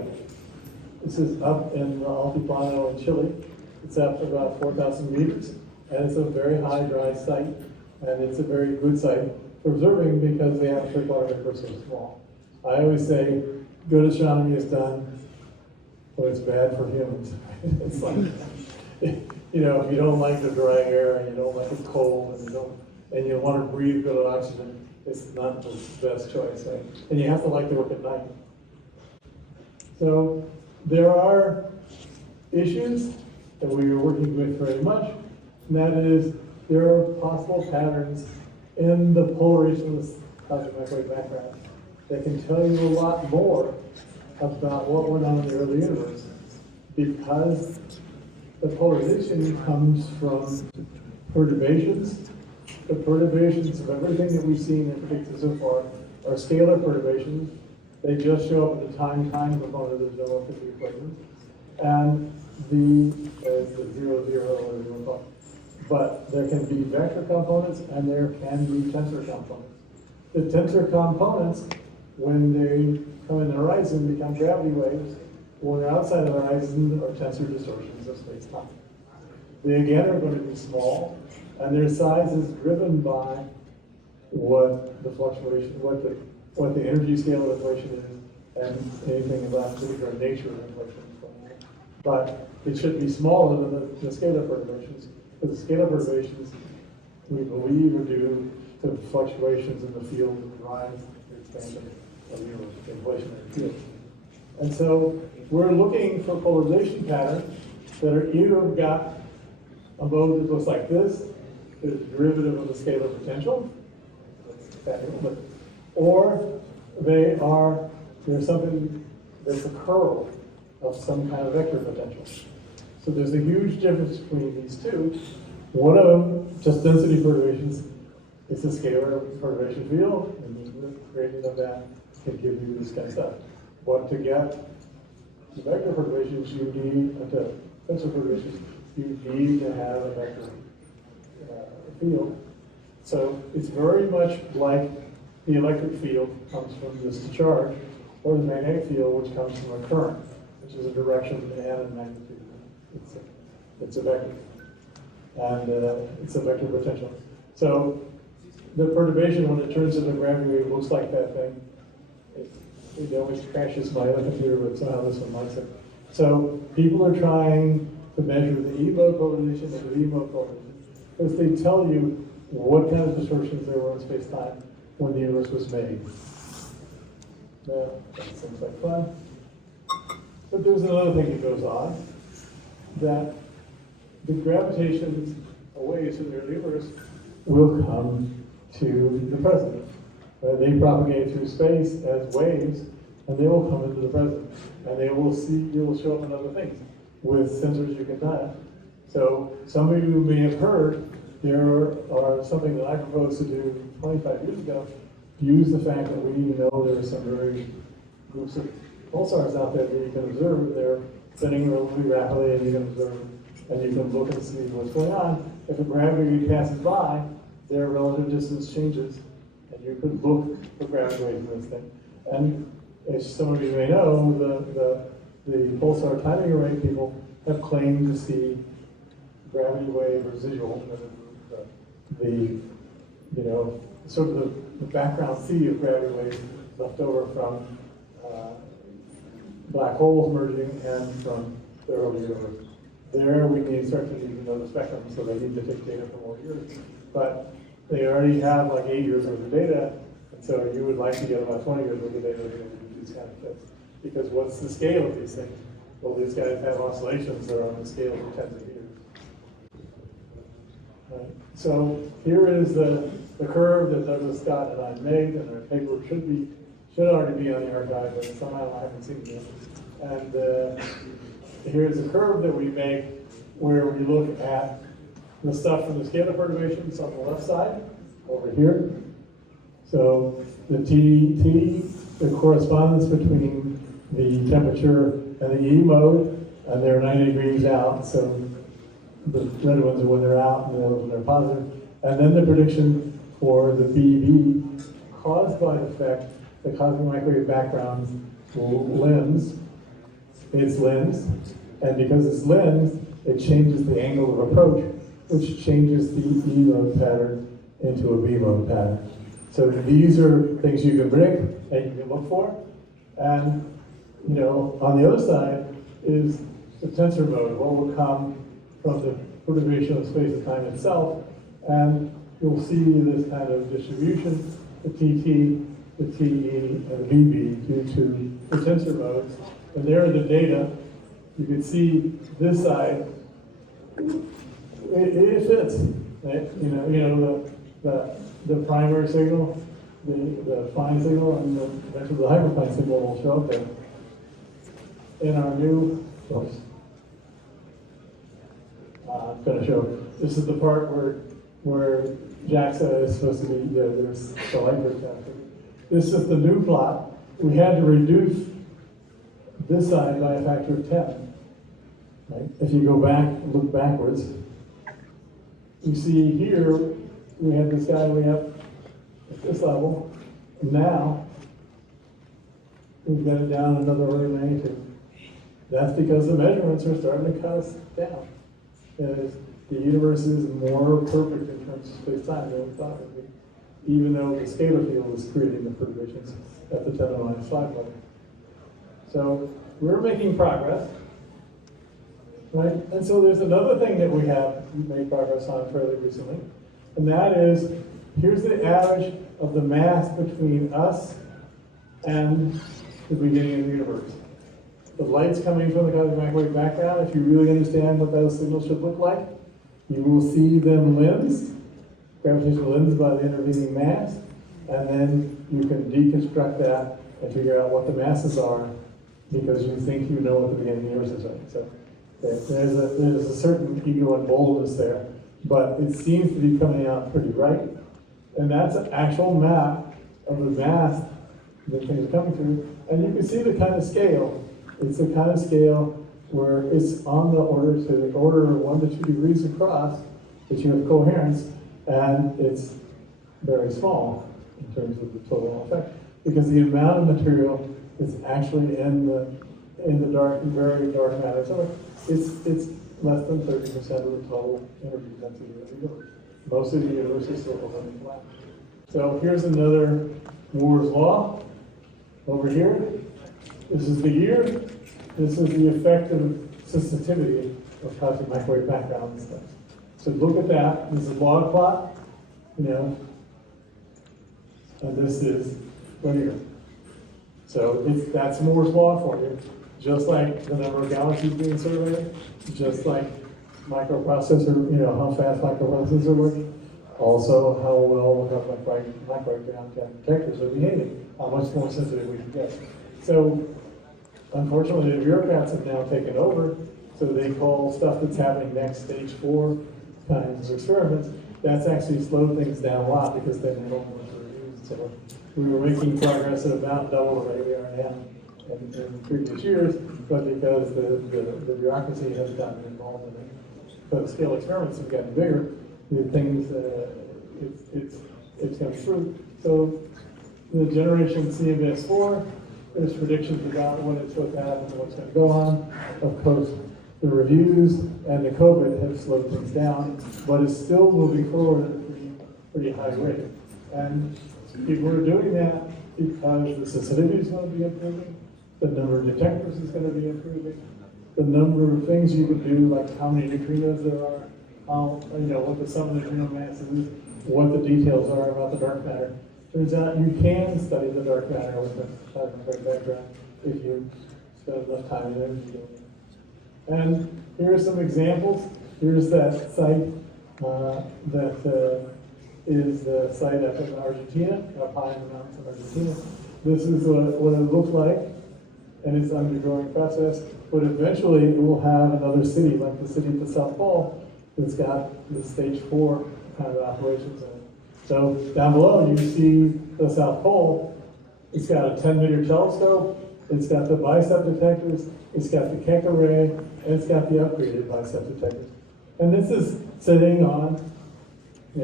This is up in the Altiplano in Chile. It's up about 4,000 meters, and it's a very high dry site, and it's a very good site for observing because the atmospheric water vapor is so small. I always say good astronomy is done, but it's bad for humans. It's like, if you don't like the dry air and you don't like the cold and you want to breathe good oxygen, it's not the best choice, right? And you have to like to work at night. So there are issues that we are working with very much, and that is there are possible patterns in the polarization of the cosmic microwave background that can tell you a lot more about what went on in the early universe, because the polarization comes from perturbations. The perturbations of everything that we've seen and predicted so far are scalar perturbations. They just show up in the time component of the general relativity equation. And the 0, 0, or whatever you want to call it. But there can be vector components and there can be tensor components. The tensor components, when they come in the horizon, become gravity waves. When they're outside of the horizon, are tensor distortions of space-time. They again are going to be small, and their size is driven by what the fluctuation, what the energy scale of inflation is, and anything about the nature of inflation is going on. But it should be smaller than the scalar perturbations, because the scalar perturbations, we believe, are due to fluctuations in the field that drive the expansion of the inflationary field. And so we're looking for polarization patterns that are either got a mode that looks like this, that is derivative of the scalar potential, or there's something that's a curl of some kind of vector potential. So there's a huge difference between these two. One of them, just density perturbations, it's a scalar perturbation field, and the gradient of that can give you this kind of stuff. But to get the vector perturbations, you need, to tensor perturbations, you need to have a vector field. So it's very much like the electric field comes from this charge, or the magnetic field, which comes from a current, which is a direction and magnitude. It's a vector, and it's a vector potential. So the perturbation, when it turns into a gravity wave, looks like that thing. It always crashes my other computer, but somehow this one likes it. So people are trying to measure the E mode polarization and the V mode polarization, because they tell you what kind of distortions there were in space-time when the universe was made. Now, that seems like fun. But there's another thing that goes on, that the gravitations waves in the universe will come to the present. They propagate through space as waves, and they will come into the present. And you will show up in other things with sensors you can dial. So some of you may have heard there are something that I proposed to do 25 years ago, use the fact that we know there are some very groups of pulsars out there that you can observe. They're spinning relatively rapidly, and you can observe, and you can look and see what's going on. If a gravity passes by, their relative distance changes, and you could look for gravity waves in this thing. And as some of you may know, the pulsar timing array people have claimed to see gravity wave residual, sort of the background sea of gravity waves left over from black holes merging and from the early universe. there we may start to need to know the spectrum, so they need to take data for more years. But they already have like 8 years worth of data, and so you would like to get about 20 years worth of data to do these kind of fits. Because what's the scale of these things? Well, these guys have oscillations that are on the scale of tens of years. Right. So here is the curve that Douglas Scott and I made, and our paper should already be on the archive, but somehow I haven't seen it yet. And here's a curve that we make where we look at the stuff from the scalar perturbations on the left side, over here. So the TT, the correspondence between the temperature and the E mode, and they're 90 degrees out, so the red ones are when they're out, and the ones when they're positive. And then the prediction for the BB caused by the fact the cosmic microwave background's lens, it's lens, and because it's lens, it changes the angle of approach, which changes the E mode pattern into a B mode pattern. So these are things you can predict and you can look for. And you know, on the other side is the tensor mode, what will come from the perturbation of space and time itself. And you'll see this kind of distribution, the TT, the TE, and the BB due to the tensor modes. And there are the data. You can see this side, it fits. Right? You know the primary signal, the fine signal, and eventually the hyperfine signal will show up there. In our new, oops, I'm going to show, this is the part where JAXA is supposed to be, there's the light burst after. This is the new plot. We had to reduce this side by a factor of 10. Right? If you go back and look backwards, you see here, we had this guy way up at this level. Now, we've got it down another order of magnitude. That's because the measurements are starting to cut us down. And the universe is more perfect in terms of space-time than we thought it would be, even though the scalar field is creating the perturbations at the 10⁻⁵ level. So we're making progress, right? And so there's another thing that we have made progress on fairly recently, and that is, here's the average of the mass between us and the beginning of the universe. The light's coming from the cosmic microwave background. If you really understand what those signals should look like, you will see them lensed, gravitational lensed by the intervening mass, and then you can deconstruct that and figure out what the masses are because you think you know what the beginning of the universe is like. So there's a certain ego and boldness there, but it seems to be coming out pretty right. And that's an actual map of the mass that things are coming through. And you can see the kind of scale. It's the kind of scale where it's on the order of 1 to 2 degrees across that you have coherence, and it's very small in terms of the total effect, because the amount of material is actually in the dark, very dark matter. So it's less than 30% of the total energy density of the universe. Most of the universe is still open flat. So here's another Moore's law over here. This is the year. This is the effective sensitivity of cosmic microwave background and stuff. So look at that. This is a log plot, and this is linear. So that's Moore's law for you. Just like the number of galaxies being surveyed, just like microprocessor, how fast microprocessors are working. Also, how well microground detectors are behaving, how much more sensitive we can get. So, unfortunately, the bureaucrats have now taken over, so they call stuff that's happening next stage 4 kinds of experiments. That's actually slowed things down a lot because they no longer used. So, we were making progress at about double the rate we are now in previous years, but because the bureaucracy has gotten involved in it, but scale experiments have gotten bigger, the things, it's come through. So the generation CMS4, there's predictions about when it's supposed to happen and what's going to go on. Of course, the reviews and the COVID have slowed things down, but it's still moving forward at a pretty high rate. And people are doing that because the sensitivity is going to be improving, the number of detectors is going to be improving, the number of things you could do, like how many neutrinos there are, how, what the sum of the neutrino masses is, what the details are about the dark matter. Turns out you can study the dark matter with a cosmological background if you spend enough time and energy doing it. And here are some examples. Here's that site that is the site up in Argentina, up high in the mountains of Argentina. This is what it looks like, and it's undergoing process. But eventually it will have another city, like the city at the South Pole, that's got the stage 4 kind of operations in it. So down below you see the South Pole. It's got a 10-meter telescope, it's got the bicep detectors, it's got the Keck array, and it's got the upgraded bicep detectors. And this is sitting on, I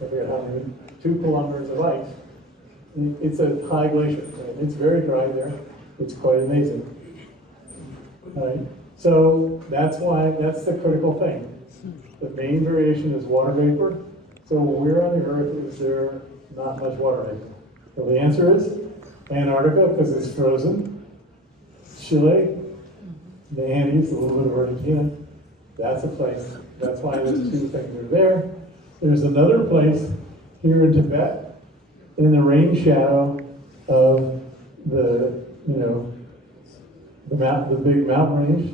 forget how many, 2 kilometers of ice. It's a high glacier, and it's very dry there. It's quite amazing. All right. So that's the critical thing. The main variation is water vapor. So where on the Earth is there not much water vapor? Well, the answer is Antarctica, because it's frozen. Chile, the Andes, a little bit of Argentina. That's a place. That's why those 2 things are there. There's another place here in Tibet, in the rain shadow of the big mountain range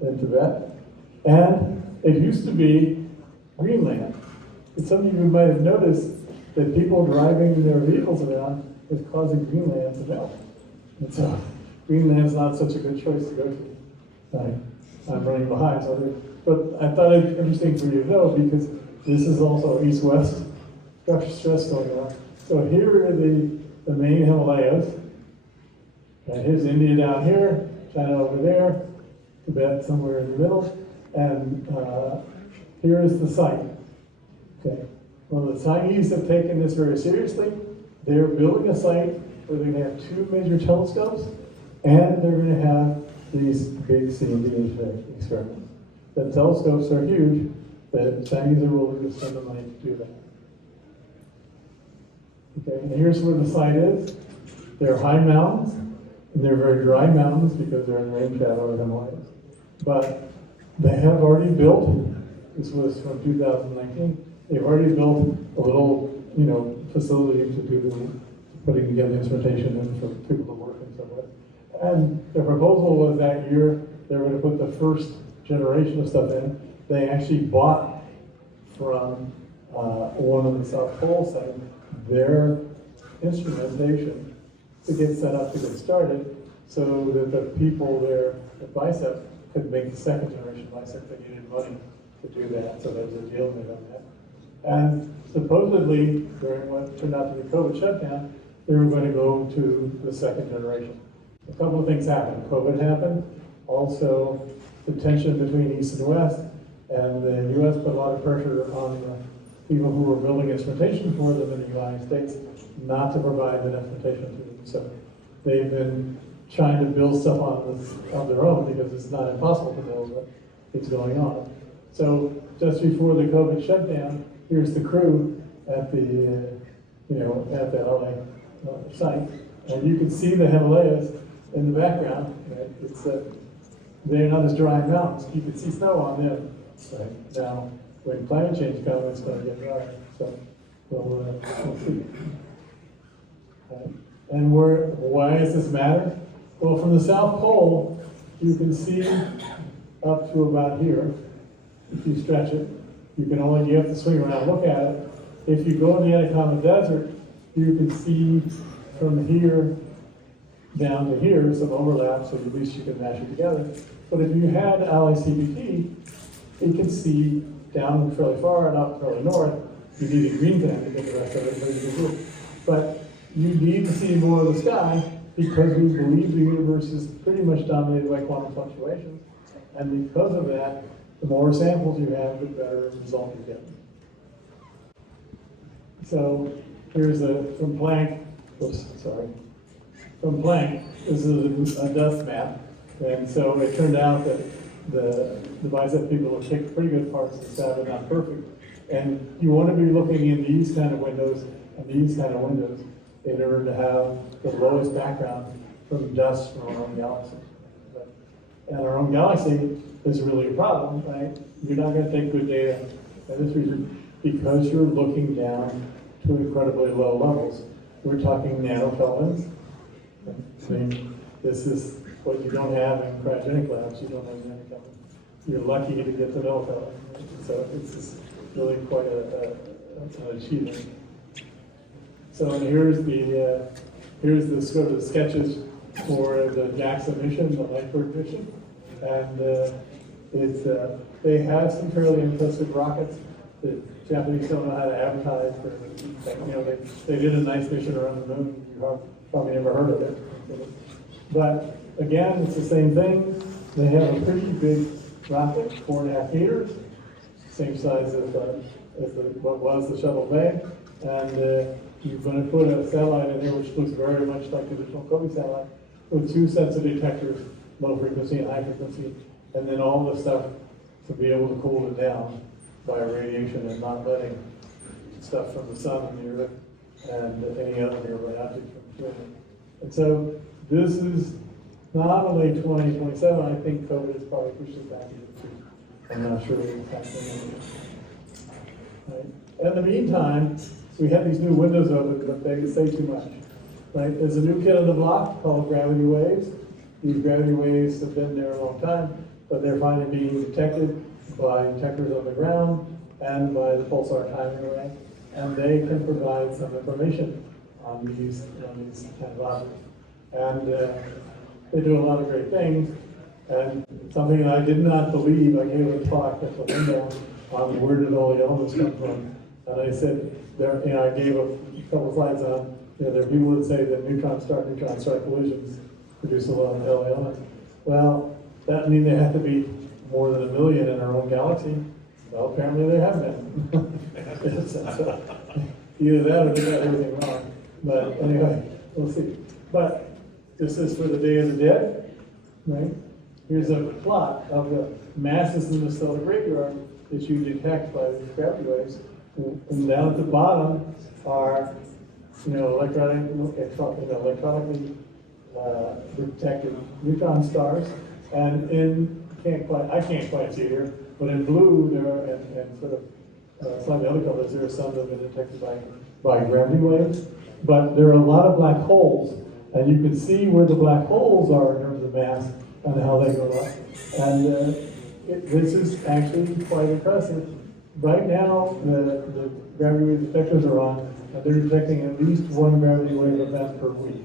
in Tibet. And it used to be Greenland. And some of you might have noticed that people driving their vehicles around is causing Greenland to melt. And so Greenland's not such a good choice to go to. I'm running behind, but I thought it'd be interesting for you to know, because this is also east-west stress going on. So here are the main Himalayas. And here's India down here, China over there, Tibet somewhere in the middle, and here is the site. Okay. Well, the Chinese have taken this very seriously. They're building a site where they're going to have 2 major telescopes, and they're going to have these big CMB experiments. The telescopes are huge. The Chinese are willing to spend the money to do that. Okay, and here's where the site is. They're high mountains, and they're very dry mountains because they're in rain shadow of the Himalayas. But they have already built, this was from 2019, they've already built a little, facility to do putting together instrumentation and for people to work and so forth. And the proposal was that year they were going to put the first generation of stuff in. They actually bought from one of the South Pole sites their instrumentation to get set up to get started, so that the people there at Bicep could make the second generation Bicep. They needed money to do that, so there was a deal made on that. And supposedly, during what turned out to be COVID shutdown, they were going to go to the second generation. A couple of things happened. COVID happened. Also, the tension between East and West, and the U.S. put a lot of pressure on the people who were building instrumentation for them in the United States not to provide that instrumentation to them. So they've been trying to build stuff on their own, because it's not impossible to build, but it's going on. So just before the COVID shutdown, here's the crew at the at the LA site, and you can see the Himalayas in the background. Right? It's they're not as dry mountains. You can see snow on them. Right? Now, when climate change comes, it's going to get drier. So we'll see. Right? And why does this matter? Well, from the South Pole, you can see up to about here. If you stretch it, you have to swing around, look at it. If you go in the Atacama Desert, you can see from here down to here some overlap, so at least you can match it together. But if you had LICBT, it can see down fairly far and up fairly north. You need a green tent to get the rest of it, but you can do it. But you need to see more of the sky, because we believe the universe is pretty much dominated by quantum fluctuations. And because of that, the more samples you have, the better result you get. So here's from Planck, from Planck, this is a dust map. And so it turned out that the Bicep people have picked pretty good parts of the sky, but not perfect. And you want to be looking in these kind of windows and these kind of windows in order to have the lowest background from dust from around the galaxy. And our own galaxy is really a problem, right? You're not going to take good data for this reason because you're looking down to incredibly low levels. We're talking nanokelvins. I mean, this is what you don't have in cryogenic labs. You don't have nanokelvins. You're lucky to get to millikelvin. So it's just really quite an achievement. So here's the sort of sketches for the JAXA mission, the Lightbird mission, and they have some fairly impressive rockets. The Japanese don't know how to advertise. They did a nice mission around the moon. You probably never heard of it. But again, it's the same thing. They have a pretty big rocket, 4.5 meters, same size as what was the shuttle bay, and you're going to put a satellite in there which looks very much like the original Kobe satellite, with 2 sets of detectors, low frequency and high frequency, and then all the stuff to be able to cool it down by radiation and not letting stuff from the sun and the earth and any other nearby object from doing it. And so this is not only 2027, I think COVID has probably pushed it back into the future. I'm not sure exactly. Right. In the meantime, we have these new windows open, but they say too much. Right? There's a new kid on the block called gravity waves. These gravity waves have been there a long time, but they're finally being detected by detectors on the ground and by the pulsar timing array, and they can provide some information on these kind of objects. And they do a lot of great things. And something that I did not believe, I gave a talk at the window on where did all the elements come from. And I said, I gave a couple of slides on, there are people that say that neutron star collisions produce a lot of early elements. Well, that means there have to be more than 1 million in our own galaxy. Well, apparently there have been. So, either that or they got everything wrong. But anyway, we'll see. But this is for the Day of the Dead, right? Here's a plot of the masses in the stellar graveyard that you detect by these gravity waves. And down at the bottom are, electronically detected neutron stars. And I can't quite see here, but in blue there are, and sort of slightly other colors, there are some that have been detected by gravity waves. But there are a lot of black holes, and you can see where the black holes are in terms of mass and how they go up. And this is actually quite impressive. Right now, the gravity wave detectors are on, and they're detecting at least 1 gravity wave event per week,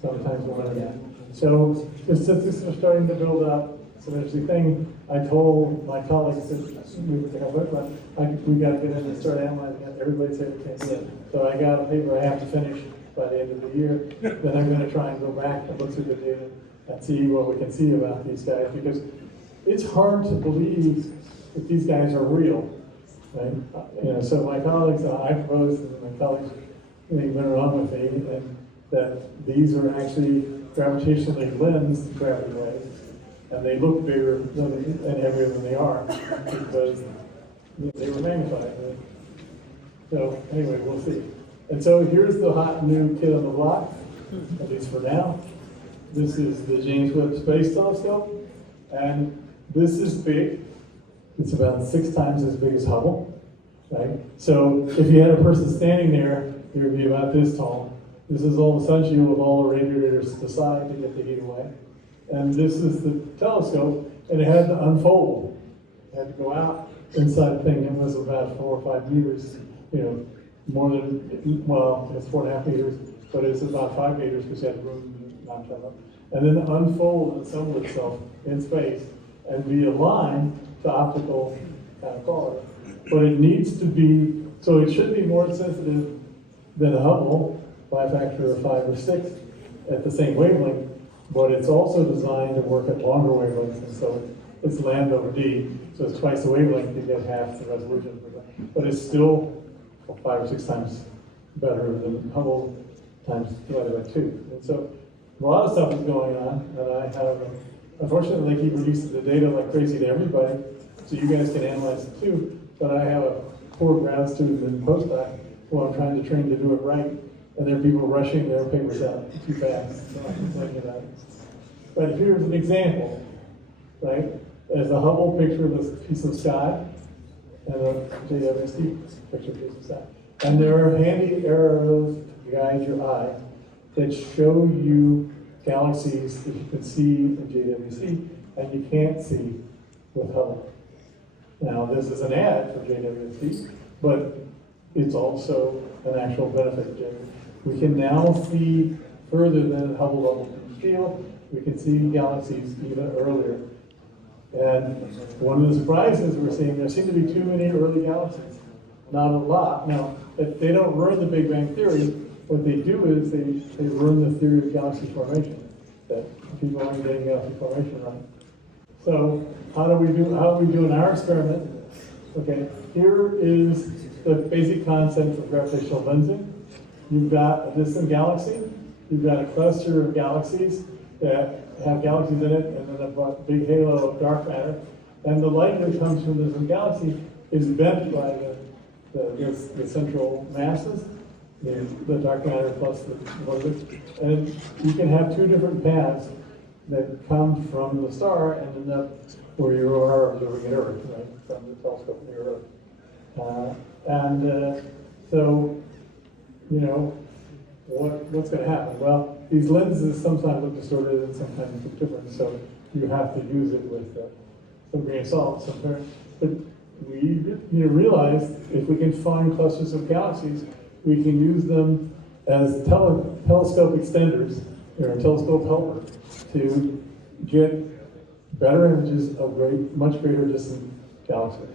sometimes more than that. So the statistics are starting to build up. So there's the thing I told my colleagues that we were going to work on, we got to get in and start analyzing it. Everybody said we can't do it. So I got a paper I have to finish by the end of the year. Then I'm going to try and go back and look through the data and see what we can see about these guys, because it's hard to believe that these guys are real. Right? So my colleagues, I proposed, and my colleagues went along with me, and that these are actually gravitationally lensed gravity waves, and they look bigger and heavier than they are because they were magnified. Right? So anyway, we'll see. And so here's the hot new kid on the block, at least for now. This is the James Webb Space Telescope, and this is big. It's about 6 times as big as Hubble, right? So if you had a person standing there, it would be about this tall. This is all the sun shield with all the radiators to the side to get the heat away. And this is the telescope, and it had to unfold. It had to go out inside the thing. It was about 4 or 5 meters, more than, well, it's 4.5 meters, but it's about 5 meters because you had room to not come up. And then unfold and assemble itself in space and be aligned to optical kind of quality. But it needs to be, so it should be more sensitive than Hubble by a factor of 5 or 6 at the same wavelength, but it's also designed to work at longer wavelengths, and so it's lambda over d, so it's twice the wavelength, you get half the resolution. But it's still 5 or 6 times better than Hubble times divided by 2. And so a lot of stuff is going on, and I have, unfortunately, they keep releasing the data like crazy to everybody, so you guys can analyze it too. But I have a poor grad student and postdoc who I'm trying to train to do it right, and there are people rushing their papers out too fast, so I'm complaining about it. But here's an example. right? There's a Hubble picture of a piece of sky, and a JWST picture of a piece of sky. And there are handy arrows to guide your eye that show you galaxies that you can see in JWST and you can't see with Hubble. Now, this is an ad for JWST, but it's also an actual benefit to JWST. We can now see further than at Hubble level field. We can see galaxies even earlier. And one of the surprises we're seeing, there seem to be too many early galaxies. Not a lot. Now, if they don't ruin the Big Bang Theory, what they do is they ruin the theory of galaxy formation. That people aren't getting galaxy formation right. So how do we do in our experiment? Okay, here is the basic concept of gravitational lensing. You've got a distant galaxy, you've got a cluster of galaxies that have galaxies in it, and then a big halo of dark matter. And the light that comes from this galaxy is bent by the central masses, the dark matter plus the lasers. And you can have two different paths that come from the star and end up where you are observing at Earth, right, from the telescope near Earth. So, you know, what's going to happen? Well, these lenses sometimes look distorted and sometimes look different, so you have to use it with some grain of salt sometimes. But we realized if we can find clusters of galaxies, we can use them as telescope extenders, or a telescope helper, to get better images of much greater distant galaxies.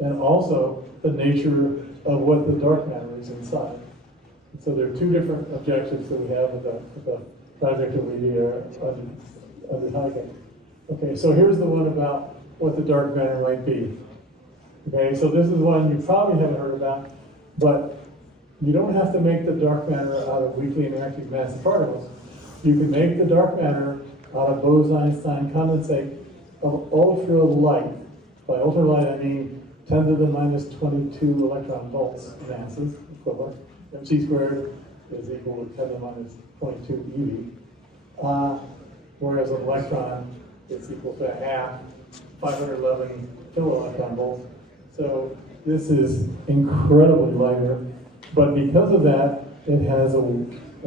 And also the nature of what the dark matter is inside. So there are two different objectives that we have with the project that we are undertaking. Okay, so here's the one about what the dark matter might be. Okay, so this is one you probably haven't heard about, but you don't have to make the dark matter out of weakly interacting massive particles. You can make the dark matter out of Bose-Einstein condensate of ultralight. By ultralight, I mean 10 to the minus 22 electron volts masses equivalent. MC squared is equal to 10 to the minus 22 eV. Whereas an electron is equal to half, 511 kiloelectron volts. So this is incredibly lighter, but because of that, it has a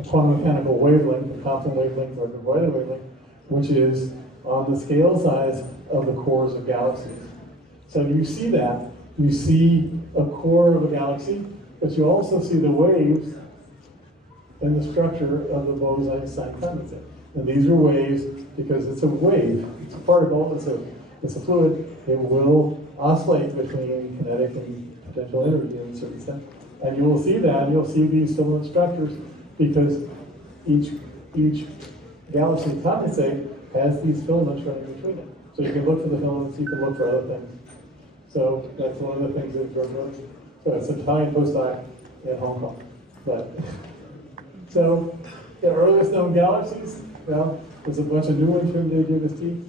quantum mechanical wavelength, a constant wavelength, or a divided wavelength, which is on the scale size of the cores of galaxies. So you see that. You see a core of a galaxy, but you also see the waves in the structure of the Bose-Einstein condensate. And these are waves because it's a wave. It's a particle. It's a fluid. It will oscillate between kinetic and potential energy in a certain sense. And you will see that. You'll see these similar structures because each galaxy condensate has these filaments running between it. So you can look for the filaments. You can look for other things. So that's one of the things that George Smoot. So it's an Italian postdoc in Hong Kong. But so the earliest known galaxies, well, there's a bunch of new ones from the JWST.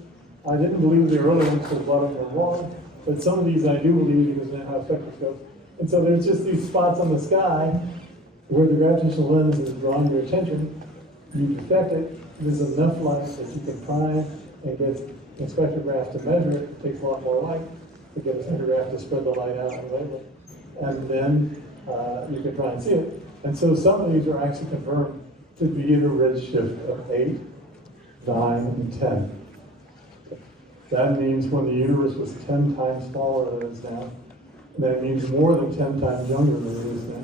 I didn't believe the early ones because a lot of them were wrong, but some of these I do believe because they have spectroscopes. And so there's just these spots on the sky where the gravitational lens is drawing your attention. You detect it. There's enough light that you can prime and get a spectrograph to measure it. It takes a lot more light to get a spectrograph to spread the light out on the wavelength. And then you can try and see it. And so some of these are actually confirmed to be in a redshift of 8, 9, and 10. That means when the universe was 10 times smaller than it is now, that means more than 10 times younger than it is now.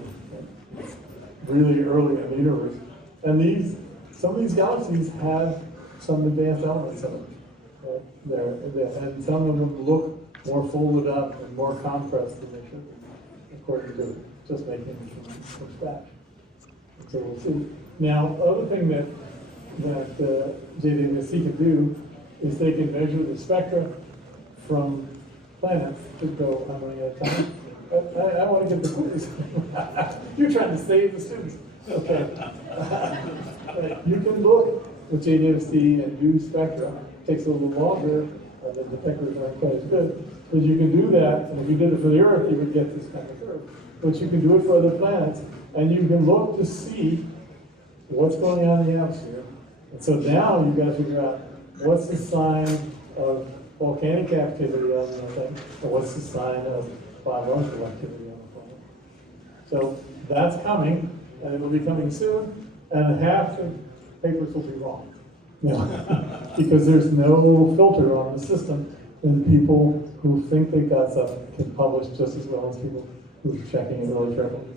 Really early in the universe. And some of these galaxies have some advanced elements in it. And some of them look more folded up and more compressed than they should be, according to just making them from scratch. So we'll see. Now, the other thing that JWST can do is they can measure the spectra from planets to go, I'm running out of time. I want to get the quiz. You're trying to save the students. Okay. You can look with JWST and do spectra. It takes a little longer. The detectors aren't quite as good. But you can do that, and if you did it for the Earth, you would get this kind of curve. But you can do it for other planets, and you can look to see what's going on in the atmosphere. And so now you've got to figure out what's the sign of volcanic activity on the thing, or what's the sign of biological activity on the planet. So that's coming, and it will be coming soon, and half the papers will be wrong. Because there's no filter on the system, and people who think they got stuff can publish just as well as people who are checking it really carefully.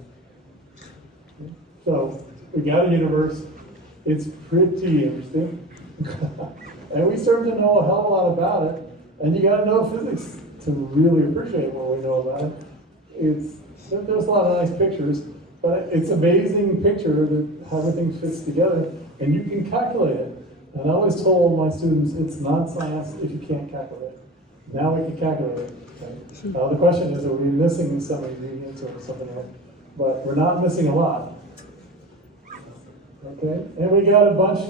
So we got a universe. It's pretty interesting. And we start to know a hell of a lot about it. And you got to know physics to really appreciate what we know about it. There's a lot of nice pictures, but it's an amazing picture that how everything fits together, and you can calculate it. And I always told my students, it's not science if you can't calculate it. Now we can calculate it. Okay? Now the question is, are we missing some ingredients or something else? But we're not missing a lot. Okay, and we got a bunch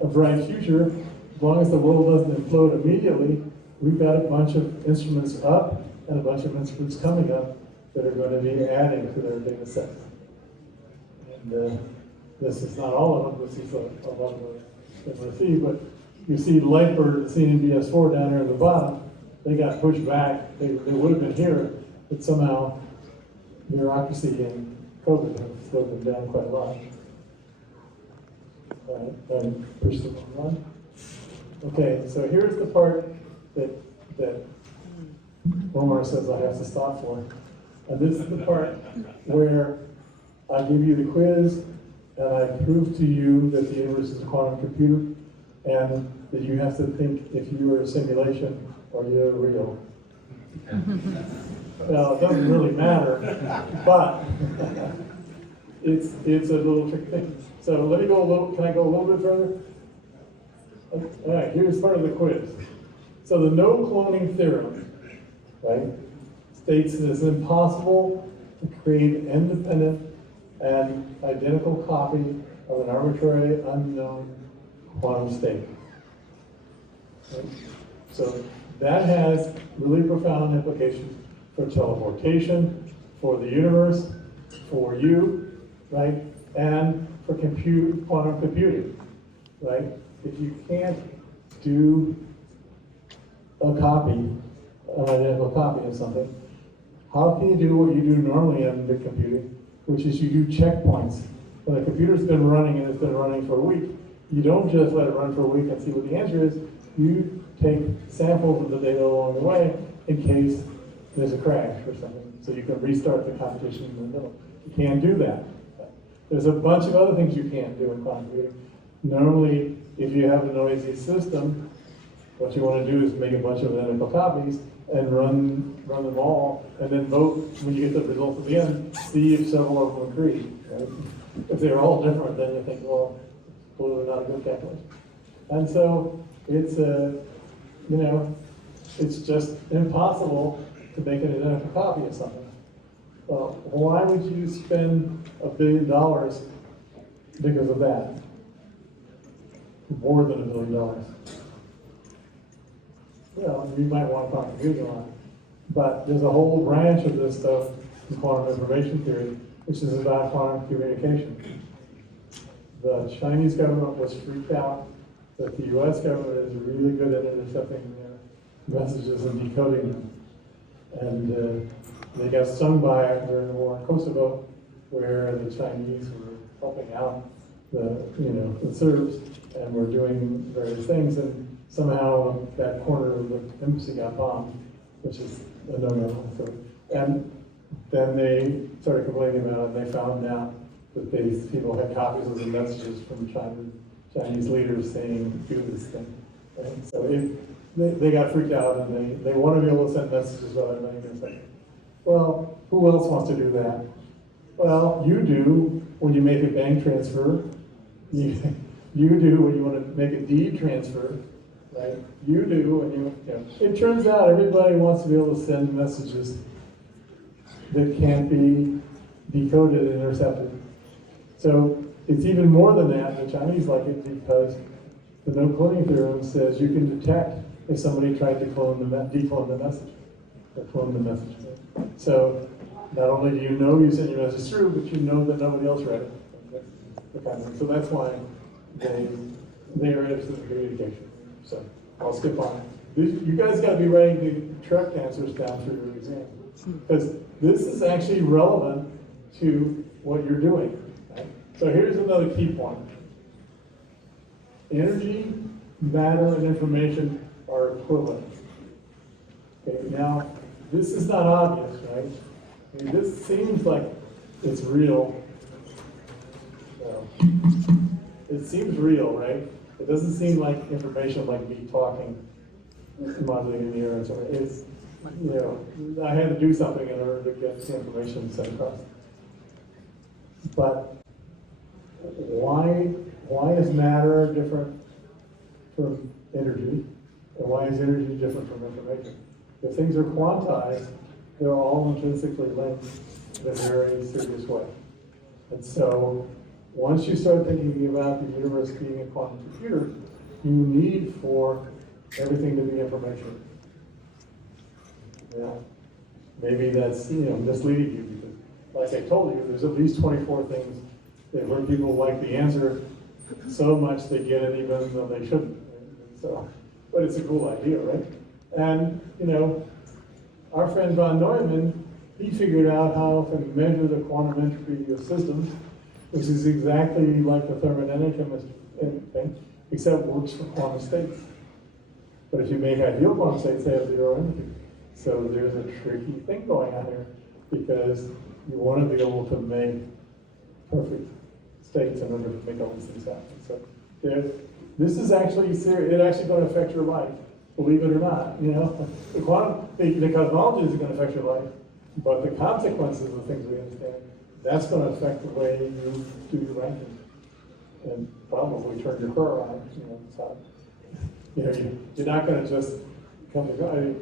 of bright future. As long as the world doesn't implode immediately, we've got a bunch of instruments up and a bunch of instruments coming up that are going to be adding to their data sets. And this is not all of them. This is a lot of them that we'll see, but you see Lightbird seen in BS4 down there at the bottom. They got pushed back. They would have been here, but somehow bureaucracy and COVID have slowed them down quite a lot. And push them on. Okay, so here's the part that Omar says I have to stop for. And this is the part where I give you the quiz and I prove to you that the universe is a quantum computer and that you have to think if you are a simulation or you're real. Well, it doesn't really matter, but it's a little tricky thing. So let me go a little, can I go a little bit further? All right, here's part of the quiz. So the no cloning theorem, right, states that it's impossible to create an independent and identical copy of an arbitrary unknown quantum state. Right? So that has really profound implications for teleportation, for the universe, for you, right, and for quantum computing, right? If you can't do a copy, an identical copy of something, how can you do what you do normally in big computing, which is you do checkpoints. When a computer's been running and it's been running for a week, you don't just let it run for a week and see what the answer is. You take samples of the data along the way in case there's a crash or something, so you can restart the computation in the middle. You can't do that. There's a bunch of other things you can't do in quantum computing. Normally, if you have a noisy system, what you want to do is make a bunch of identical copies and run them all, and then vote when you get the results at the end, see if several of them agree. Right? If they're all different, then you think, well, clearly not a good calculation. And so it's it's just impossible to make an identical copy of something. Well, why would you spend $1 billion because of that? More than $1 billion. Well, you might want quantum computing a lot, but there's a whole branch of this stuff in quantum information theory, which is about quantum communication. The Chinese government was freaked out that the US government is really good at intercepting their messages and decoding them. And they got stung by it during the war in Kosovo, where the Chinese were helping out the Serbs and were doing various things, and somehow that corner of the embassy got bombed, which is a no-no. So, and then they started complaining about it, and they found out that these people had copies of the messages from Chinese leaders saying, do this thing. And so they got freaked out, and they want to be able to send messages without anybody can say, well, who else wants to do that? Well, you do when you make a bank transfer. You do when you want to make a deed transfer, right? You do when you know. It turns out everybody wants to be able to send messages that can't be decoded and intercepted. So it's even more than that. The Chinese like it because the no cloning theorem says you can detect if somebody tried to declone the message, or clone the message. So not only do you know you sent your message through, but you know that nobody else read it. So that's why they are interested in communication. So I'll skip on it. You guys got to be writing the correct answers down for your exam. Because this is actually relevant to what you're doing. Right? So here's another key point. Energy, matter, and information are equivalent. Okay, now, this is not obvious, right? I mean, this seems like it's real. It seems real, right? It doesn't seem like information like me talking, modeling in the air and something. It's, you know, I had to do something in order to get the information sent across. But why is matter different from energy? And why is energy different from information? If things are quantized, they're all intrinsically linked in a very serious way. And so, once you start thinking about the universe being a quantum computer, you need for everything to be information. Yeah. Maybe that's, you know, misleading you because, like I told you, there's at least 24 things that where people like the answer so much they get it even though they shouldn't. Right? So, but it's a cool idea, right? And, you know, our friend von Neumann, he figured out how to measure the quantum entropy of systems, which is exactly like the thermodynamic thing, except works for quantum states. But if you make ideal quantum states, they have zero entropy. So there's a tricky thing going on here, because you want to be able to make perfect states in order to make all these things happen. So this is actually serious. It's actually going to affect your life, believe it or not. You know, the cosmology is going to affect your life, but the consequences of things we understand, that's going to affect the way you do your ranking, and probably turn your career around. You know, so, you know, you're not going to just come to go. I mean,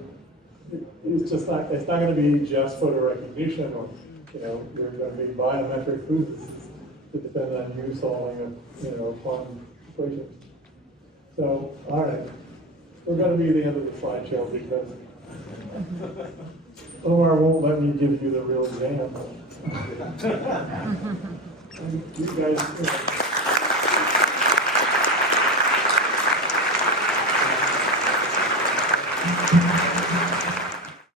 it's just not. It's not going to be just photo recognition, or you know, you're going to be biometric proofs that depend on you solving a quantum equation. So, all right, we're going to be at the end of the slideshow because Omar won't let me give you the real exam. You guys. You know.